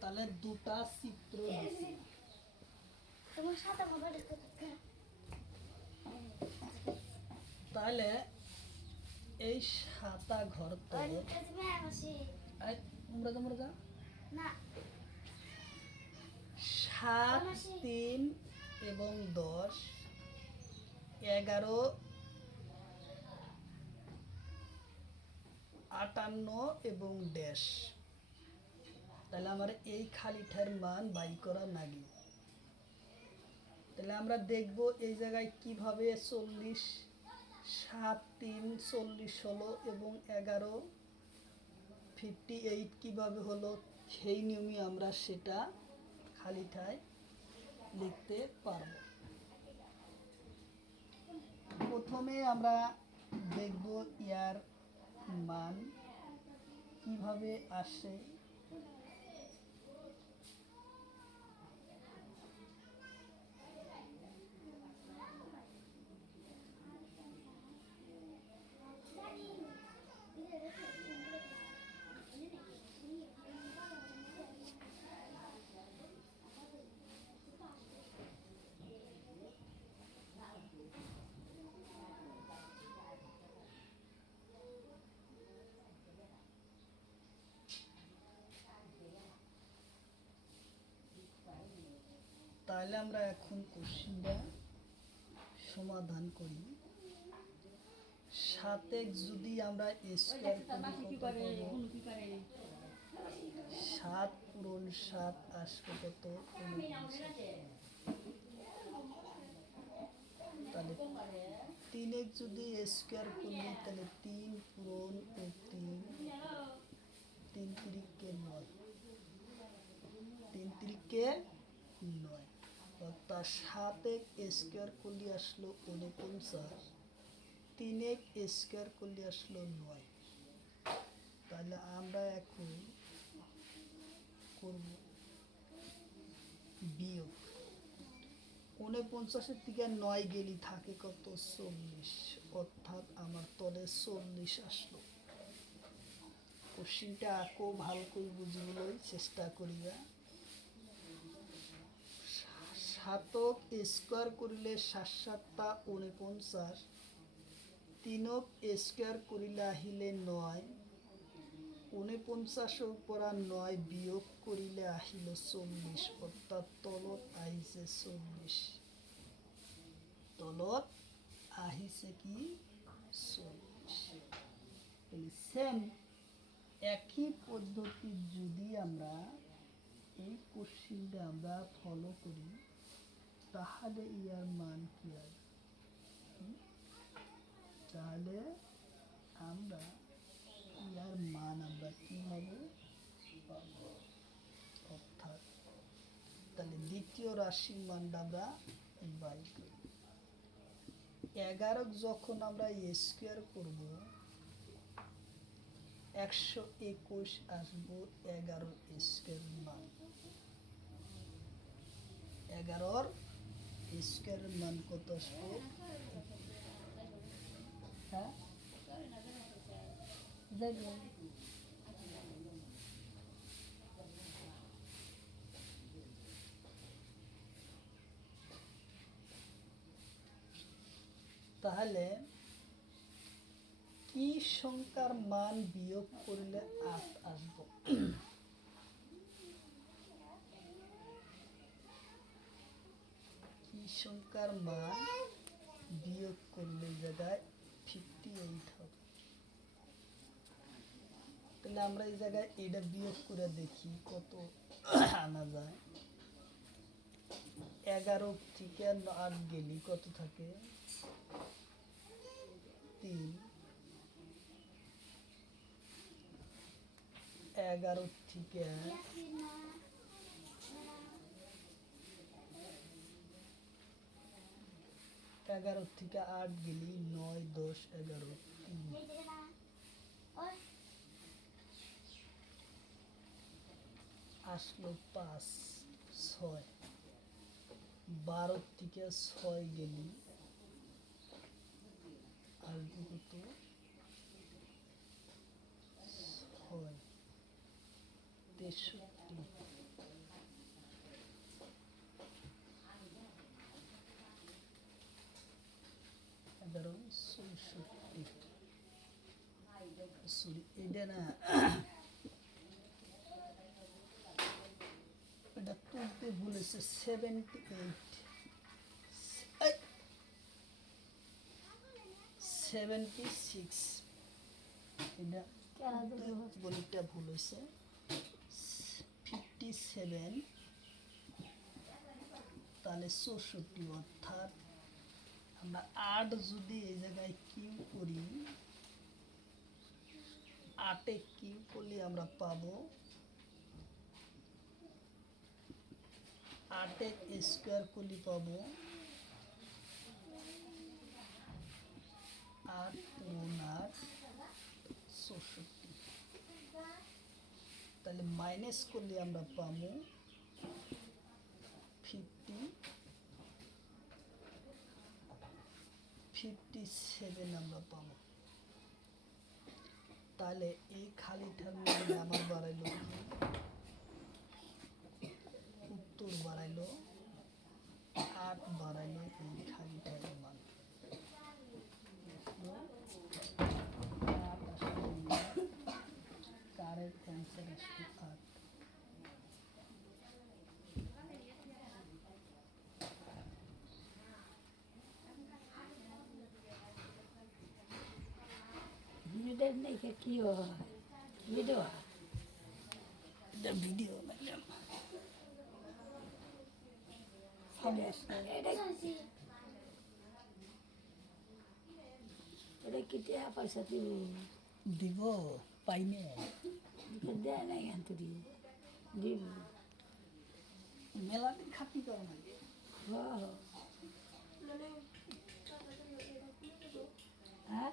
তাহলে দুটা চিত্র দিছি। তোমার সাথে মোবাইল কোথায়? তাহলে এই সাতা ঘর তো তুমি আসি মুরাদা না 7, 3 এবং 10, 11, 58 এবং ড্যাশ। তাহলে আমার এই খালিটার মান বাই করা নাগি। তাহলে আমরা দেখব এই জায়গায় কিভাবে 40, 7, 3 40 হলো এবং 11 58 কিভাবে হলো, সেই নিয়মে আমরা সেটা খালিটায় লিখতে পারব। প্রথমে আমরা দেখব ইয়ার মান কিভাবে আসে। তাহলে আমরা এখন কোশ্চেনটা সমাধান করি। 7x যদি আমরা স্কোয়ার করি কত পাবো? 7 পূরণ 7 আসবে কত? 49। তাহলে 3x যদি স্কোয়ার করি তাহলে 3 পূরণ 3, 3 তিরিকে 9, 3 তিরিকে 9, অর্থাৎ 7x স্কোয়ার করলে আসলো 49, 3x স্কোয়ার করলে আসলো 9। তাহলে আমরা এখন করব বিয়োগ। 49 থেকে 9 গেলি থাকে কত? 40, অর্থাৎ আমার তলে 40 আসলো। কোশ্চিনটা আঁকো ভালো করে বুঝবলৈ চেষ্টা করিবা। 7ক স্কোয়ার করিলে 7 7টা 49, 3ক স্কোয়ার করিলে আহিলে 9, 49 পৰা 9 বিয়োগ করিলে আহিল 40, অর্থাৎ তলত আহিছে 40। তলত আহিছে কি? 40। সেম একই পদ্ধতি যদি আমরা এই কোশ্চিনটা আমরা ফলো করি তাহলে ইয়ার মান কি হবে? তাহলে আমরা ইয়ার মান আমরা কিভাবে পাবো? অর্থাৎ তাহলে দ্বিতীয় রাশির মানটা আমরা বাই করি। 11 যখন আমরা স্কোয়ার করব 121 আসবো 11 স্কোয়ার মান। 11 স্কোয়ারের মান কত আসবো? হ্যাঁ তাহলে কি সংখ্যার মান বিয়োগ করলে 8 আসবো? কি সংখ্যার মান বিয়োগ করলে জায়গায় 58 হবে? তাহলে আমরা এই জায়গায় এটা বিয়োগ করে দেখি কত আনা যায়। 11 থেকে 8 গেলি কত থাকে? 3। 11 থেকে 8 গেলি 9 10 11 3 আসলো 5 6। 12 থেকে 6 গেলি আসবে কত? 6 63। 11 64। সরি এটা না, এটা তুলতে ভুলেছে 78, 76। এটা বলিটা ভুল হয়েছে 57, তাহলে 64। অর্থাৎ আমরা 8 যদি এই জায়গায় কিউ করি, 8-এ কিউ করলে আমরা পাবো 8-এ স্কোয়ার করলে পাবো 8 পূরণ 8 64। তাহলে মাইনাস করলে আমরা পাবো 57 আমরা পাবো। তাহলে এই খালিটার মধ্যে আমার বাড়াইলো উত্তর বাড়াইলো 8 বাড়াইলো এই খালিটার মান। 8 আসলে কারেক্ট অ্যান্সার আসবে 8। ভিডিও নেই কি হয় ভিডিও এটা ভিডিও বানাইলাম। এটা এটা কি টাকা পয়সা দিব দিব পাইনে দেয় নাই এখান থেকে দিব মেলা দিন খাতি করা লাগে। হ্যাঁ হ্যাঁ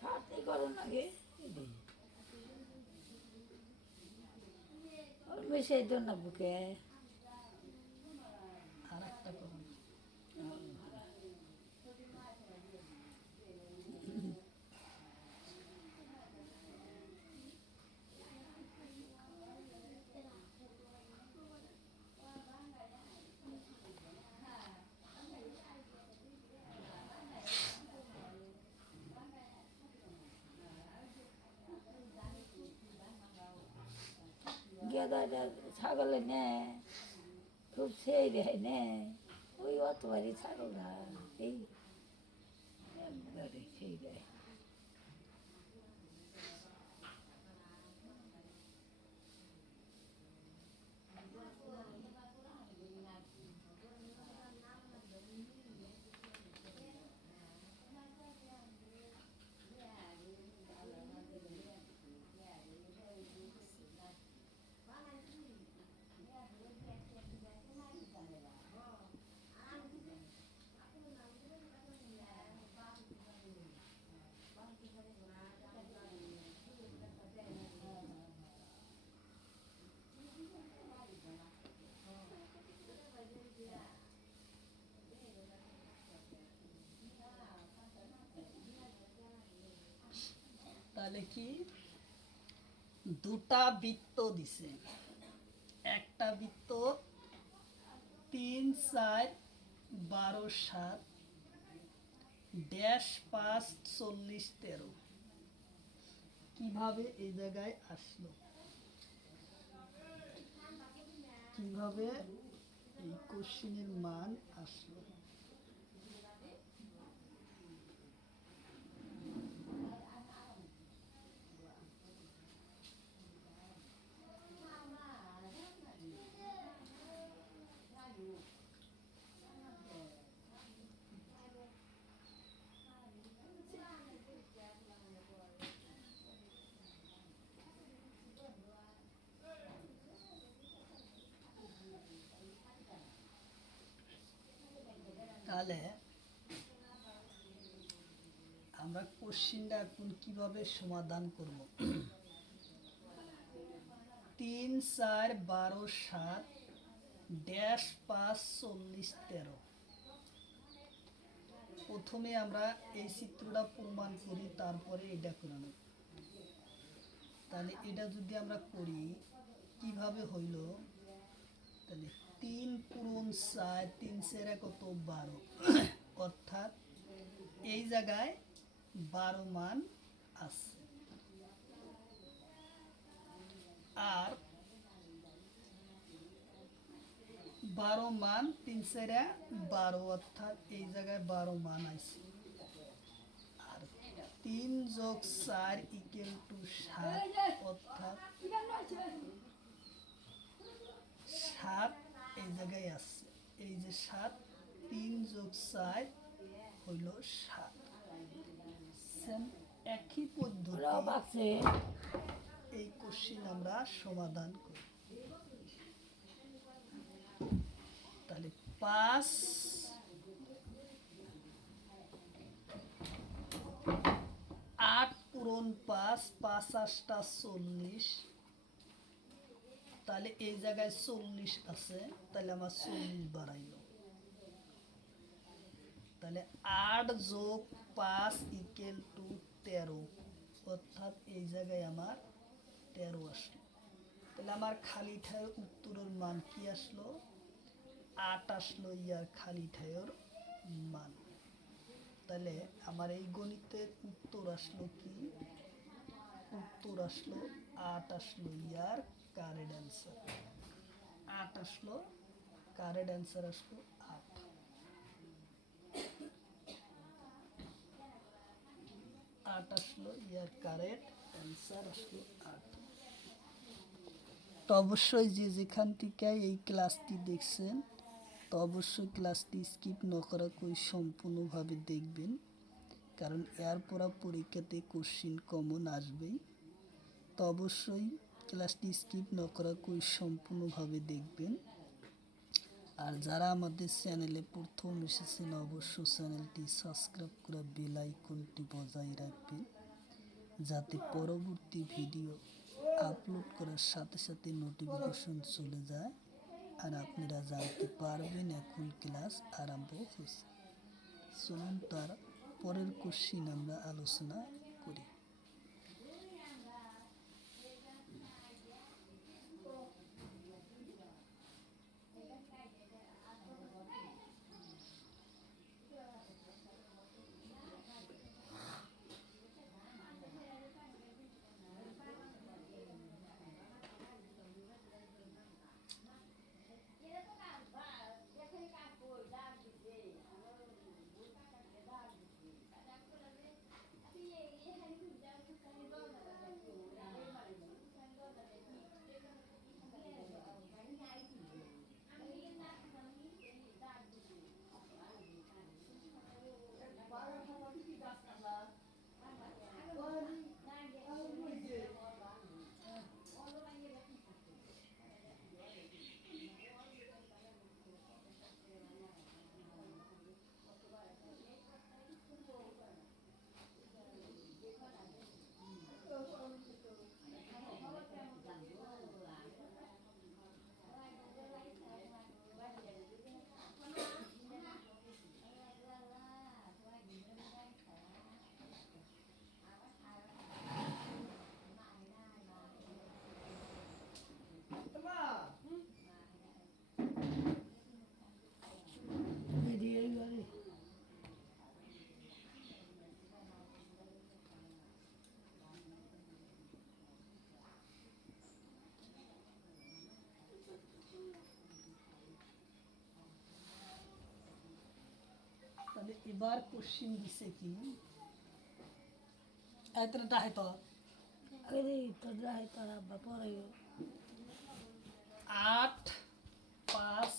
খাতে করো না গে ওর বেশি জন্য বুকে আর একটা করুন। গেদাটা ছাগলে নে খুব সেই দেয় নে ওই অত বাড়ি ছাগল না এই একবারে সেই দেয় তাহলে কি দুটা বৃত্ত দিছে, একটা বৃত্ত 3, 4, 12, 7 ড্যাশ 5, 40, 13 কিভাবে এই জায়গায় আসলো, কিভাবে এই কোশ্চেনের মান আসলো? তাহলে আমরা কোশ্চেনটা এখন কিভাবে সমাধান করব? 3, 4, 12, 7 ড্যাশ 5, 40, 13 প্রথমে আমরা এই চিত্রটা প্রমাণ করি, তারপরে এটা করে নেব। তাহলে এটা যদি আমরা করি কিভাবে হইল, তাহলে 3 পূরণ 4, 3 4 কত 12 অর্থাৎ এই জায়গায় 12 মান আছে। আর 12 মান 3 4 12 অর্থাৎ এই জায়গায় 12 মান আছে। আর 3 যোগ 4 ইকুয়াল টু 7 অর্থাৎ 7 এই জায়গায় আছে। এই যে 7, 3 যোগ 4 হইল 7। সেম একই ওরাও পদ্ধতি বাকছে এই কোশ্চেন আমরা সমাধান করি। তাহলে 5 8 পূরণ 5, 5 8টা 40 তাহলে এই জায়গায় 40 আছে, তাহলে আমার 40 বাড়াইল। তাহলে 8 যোগ 5 ইকুয়াল টু 13 অর্থাৎ এই জায়গায় আমার 13 আসলো। তাহলে আমার খালি ঠায়ের উত্তরের মান কি আসলো? 8 আসলো ইয়ার খালি ঠায়ের মান। তাহলে আমার এই গণিতের উত্তর আসলো কি? উত্তর আসলো 8 আসলো ইয়ার কারেক্ট অ্যান্সার। আসলো, কারেক্ট অ্যান্সার আসলো 8। আসলো, ইয়ার কারেক্ট অ্যান্সার আসলো 8। তো অবশ্যই যে যেখান থেকে এই ক্লাসটি দেখছেন, তো অবশ্যই ক্লাসটি স্কিপ না করা করে সম্পূর্ণভাবে দেখবেন, কারণ এর পরা পরীক্ষাতে কোশ্চিন কমন আসবেই। তো অবশ্যই ক্লাসটি স্কিপ না করা করে সম্পূর্ণভাবে দেখবেন। আর যারা আমাদের চ্যানেলে প্রথম এসেছেন, অবশ্যই চ্যানেলটি সাবস্ক্রাইব করে বেল আইকনটি বজায় রাখবেন, যাতে পরবর্তী ভিডিও আপলোড করার সাথে সাথে নোটিফিকেশন চলে যায় আর আপনারা জানতে পারবেন এখন ক্লাস আরম্ভ হয়েছে। চলুন তার পরের কোশ্চিন আমরা আলোচনা করি। তাহলে এবার কোশ্চিন দিছে কি, এতটা হয়তো করে তো যাই তার আব্বা পরে 8 5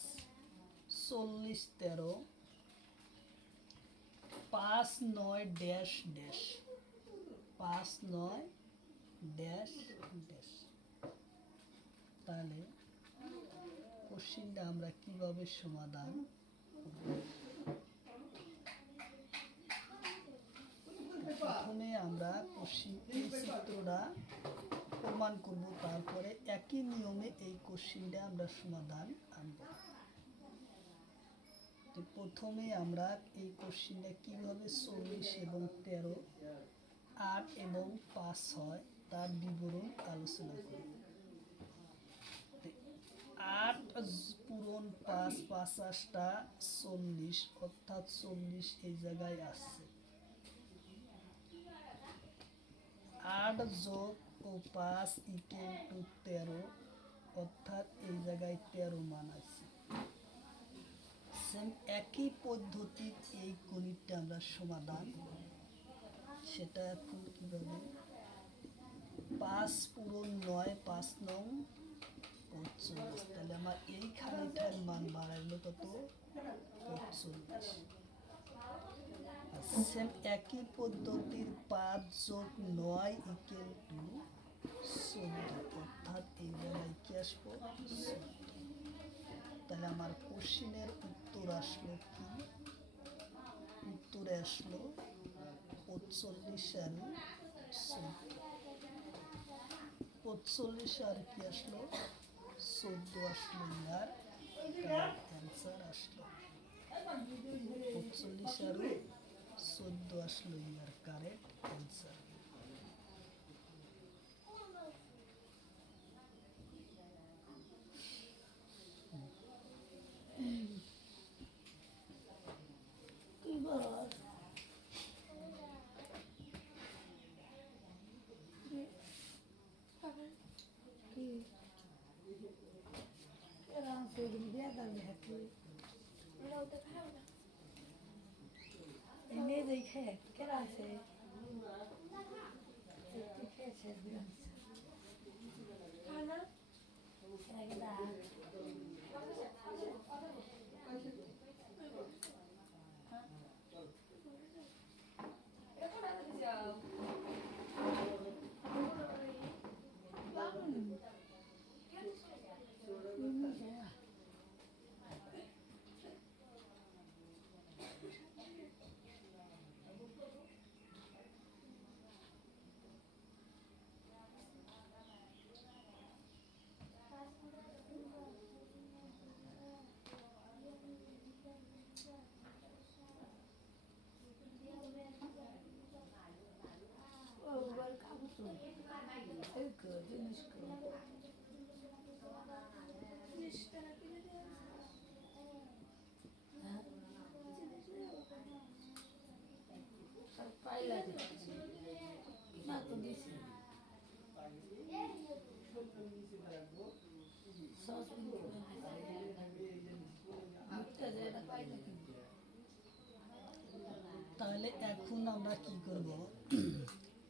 40 13 5 9 ড্যাশ ড্যাশ 5 9 ড্যাশ ড্যাশ। তাহলে কোশ্চিনটা আমরা কিভাবে সমাধান করব? প্রথমে আমরা কোশ্চিন এই চিত্রটা প্রমাণ করব, তারপরে একই নিয়মে এই কোশ্চিনটা আমরা সমাধান আনব। তো প্রথমে আমরা এই কোশ্চিনটা কিভাবে 40 এবং 13 8 এবং 5 হয় তার বিবরণ আলোচনা করব। 8 পূরণ 5 ৫টা 40, অর্থাৎ 40 এই জায়গায় আসছে। 8 যোগ ও 5 ইকুয়াল টু 13, অর্থাৎ এই জায়গায় 13 মান আছে। সেম একই পদ্ধতির এই গণিতটা আমরা সমাধান, সেটা এখন কীভাবে, 5 পূরণ 9 5 নং 45, তাহলে আমার এই খালিটার মান বাড়াইলো কত, 45। সেম একই পদ্ধতির 5 যোগ 9 ইকুয়াল টু 14, অর্থাৎ এই জায়গায় কি আসবো, 14। তাহলে আমার কোশ্চিনের উত্তর আসলো কি, উত্তরে আসলো 45 আর 14। 45 আর কি আসলো, 14 আসলো, ইয়ার অ্যান্সার আসলো 45 আর 14 আসলো ইয়ার কারেক্ট অ্যান্সার। কি বল কি এর সেদিন বিয়া দাঁড়িয়ে হাঁটি ওটা খাও না এনে দেখে কেরা আছে খেয়েছে খানা জিনিস পাইলা না তো দিছি সস পাইলা কিন্তু তাহলে এখন আমরা কি করব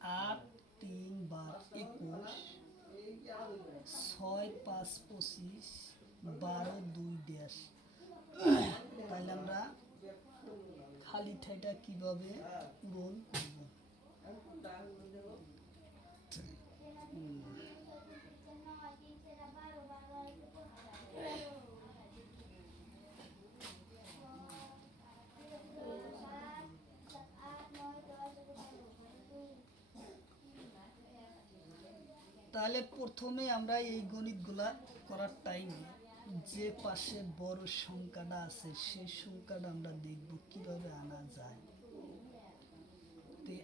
8 3 বার 21 6 5 25 12 2 ড্যাশ। তাহলে আমরা খালি ঠাইটা কিভাবে পূরণ করব? তাহলে প্রথমে আমরা এই গণিতগুলা করার টাইমে যে পাশে বড় সংখ্যাটা আছে সেই সংখ্যাটা আমরা দেখব কিভাবে আনা যায়। তে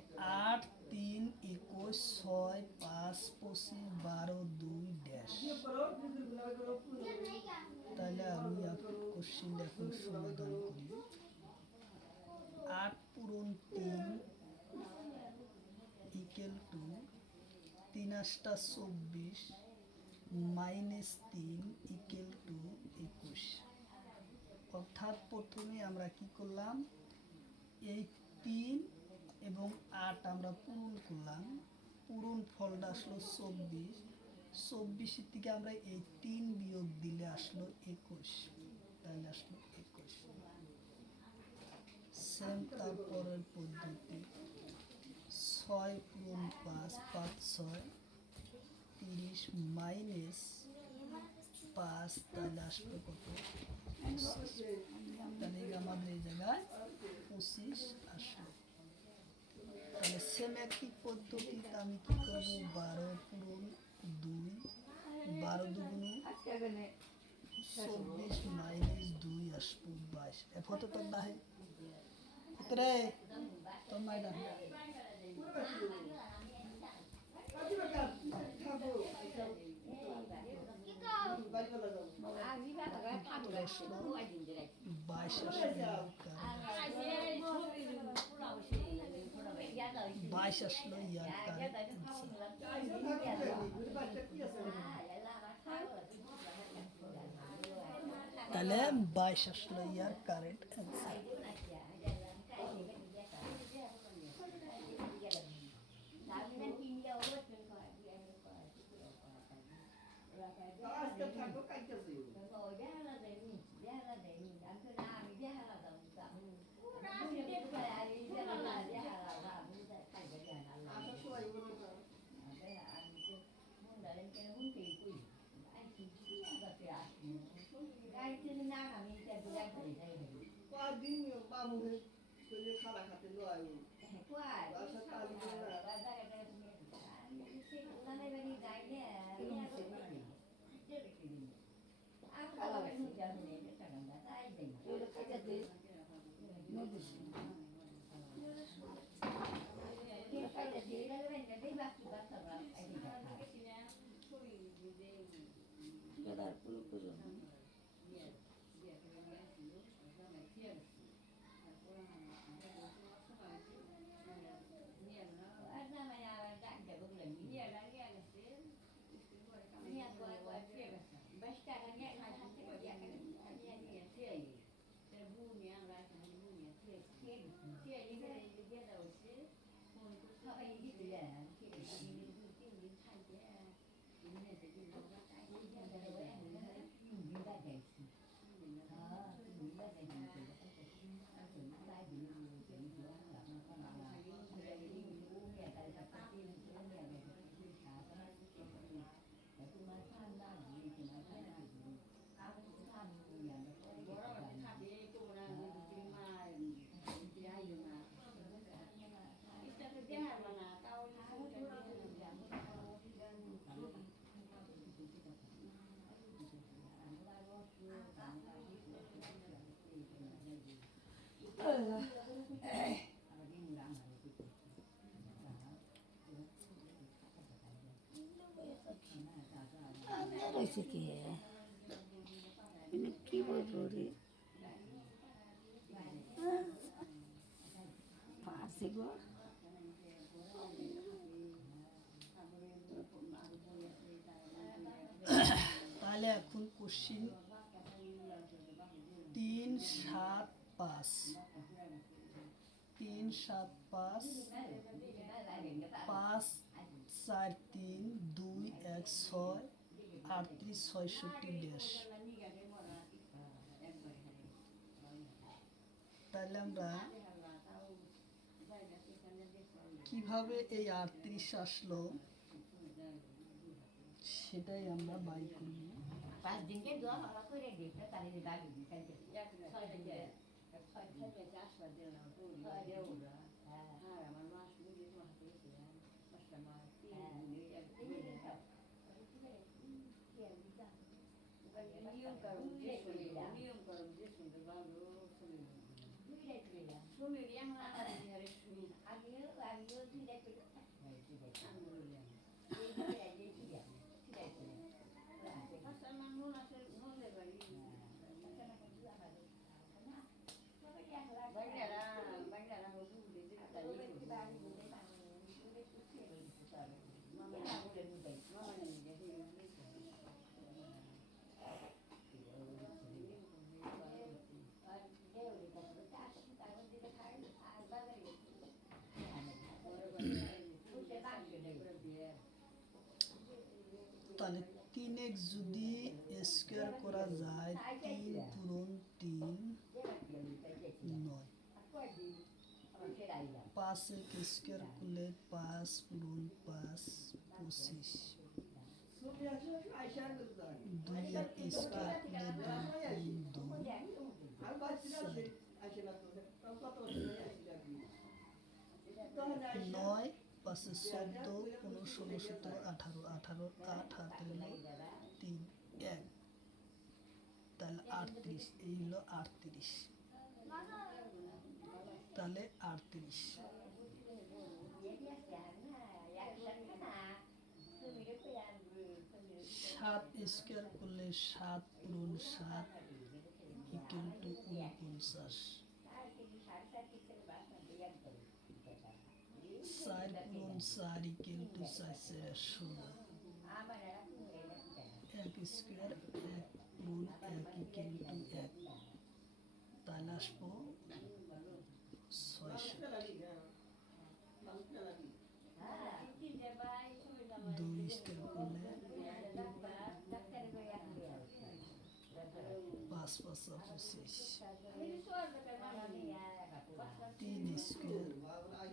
8 3 21 6 5 25 12 2 ড্যাশ। তাহলে আমি কোশ্চেনটা এখন সমাধান করি। 8 পূরণ 3 equal to 3 8 24 minus 3 equal to 21। অর্থাৎ প্রথমে আমরা কি করলাম, এই 3 এবং 8 আমরা পূরণ করলাম, পূরণ ফলটা আসলো 24, 24 থেকে আমরা এই 3 বিয়োগ দিলে আসলো 21, তাহলে আসলো 21। সেম তারপরের পদ্ধতি 6 পূরণ 5 5 6 30 মাইনাস 5, তাহলে আসলো কত 25। তাহলে আমাদের এই জায়গায় 25 আসলো। তাহলে সেম একই পদ্ধতিতে আমি কি করবো, 12 পূরণ 2 12 দুগুণ 24 মাইনাস 2 আসবো 22। এফতে তোর দাহে উতরে তোর মাইডা আসলো 22 আসলো ইয়ার কারেক্ট। তাহলে 22 আসলো ইয়ার কারেক্ট অ্যান্সার। রয়েছে কি কি বলবো রে পারছে গো তাহলে এখন কোশ্চিন 3-7-5 3-7-5 5-4-3-2-1-6 38-66 ড্যাশ। তাহলে আমরা কিভাবে এই 38 আসলো সেটাই আমরা বাই করব। 5 দিনকে দোয়া ভালো করে দেখতে তাহলে যে গাড়ি দিতে 6 দিন তাহলে 3x যদি স্কোয়ার করা যায় 3 পূরণ 3 9, 5x স্কোয়ার করলে 5 পূরণ 5 25, 2x স্কোয়ার করলে 2 পূরণ 2 9 5 14 15 16 17 18 8 হাতে হলো 3 1 তাহলে 38 এই হলো 38 তাহলে 38 7 স্কোয়ার করলে 7 পূরণ 7 ইকুয়াল টু 49, 4 পূরণ 4 ইকুয়াল টু 4 16, 1 স্কোয়ার 1 পূরণ 1 ইকুয়াল টু 1 তাহলে আসবো 66, 2 স্কোয়ার করলে 5 5 25, 3 স্কোয়ার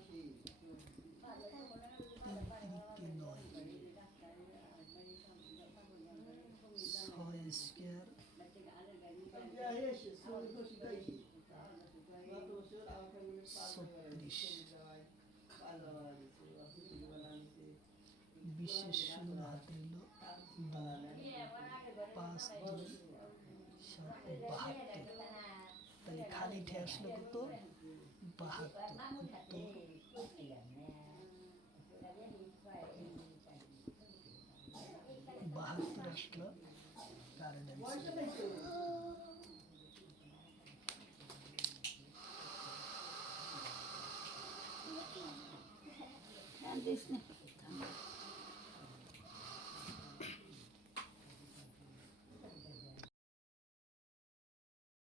3 9, 6 স্কোয়ার 36, বিশেষ শূন্য হাতে হলো 5 2 7 72 তাহলে খালি ঠে আসলো কত 72 উত্তর 72 আসলো কারেন্ট দিস না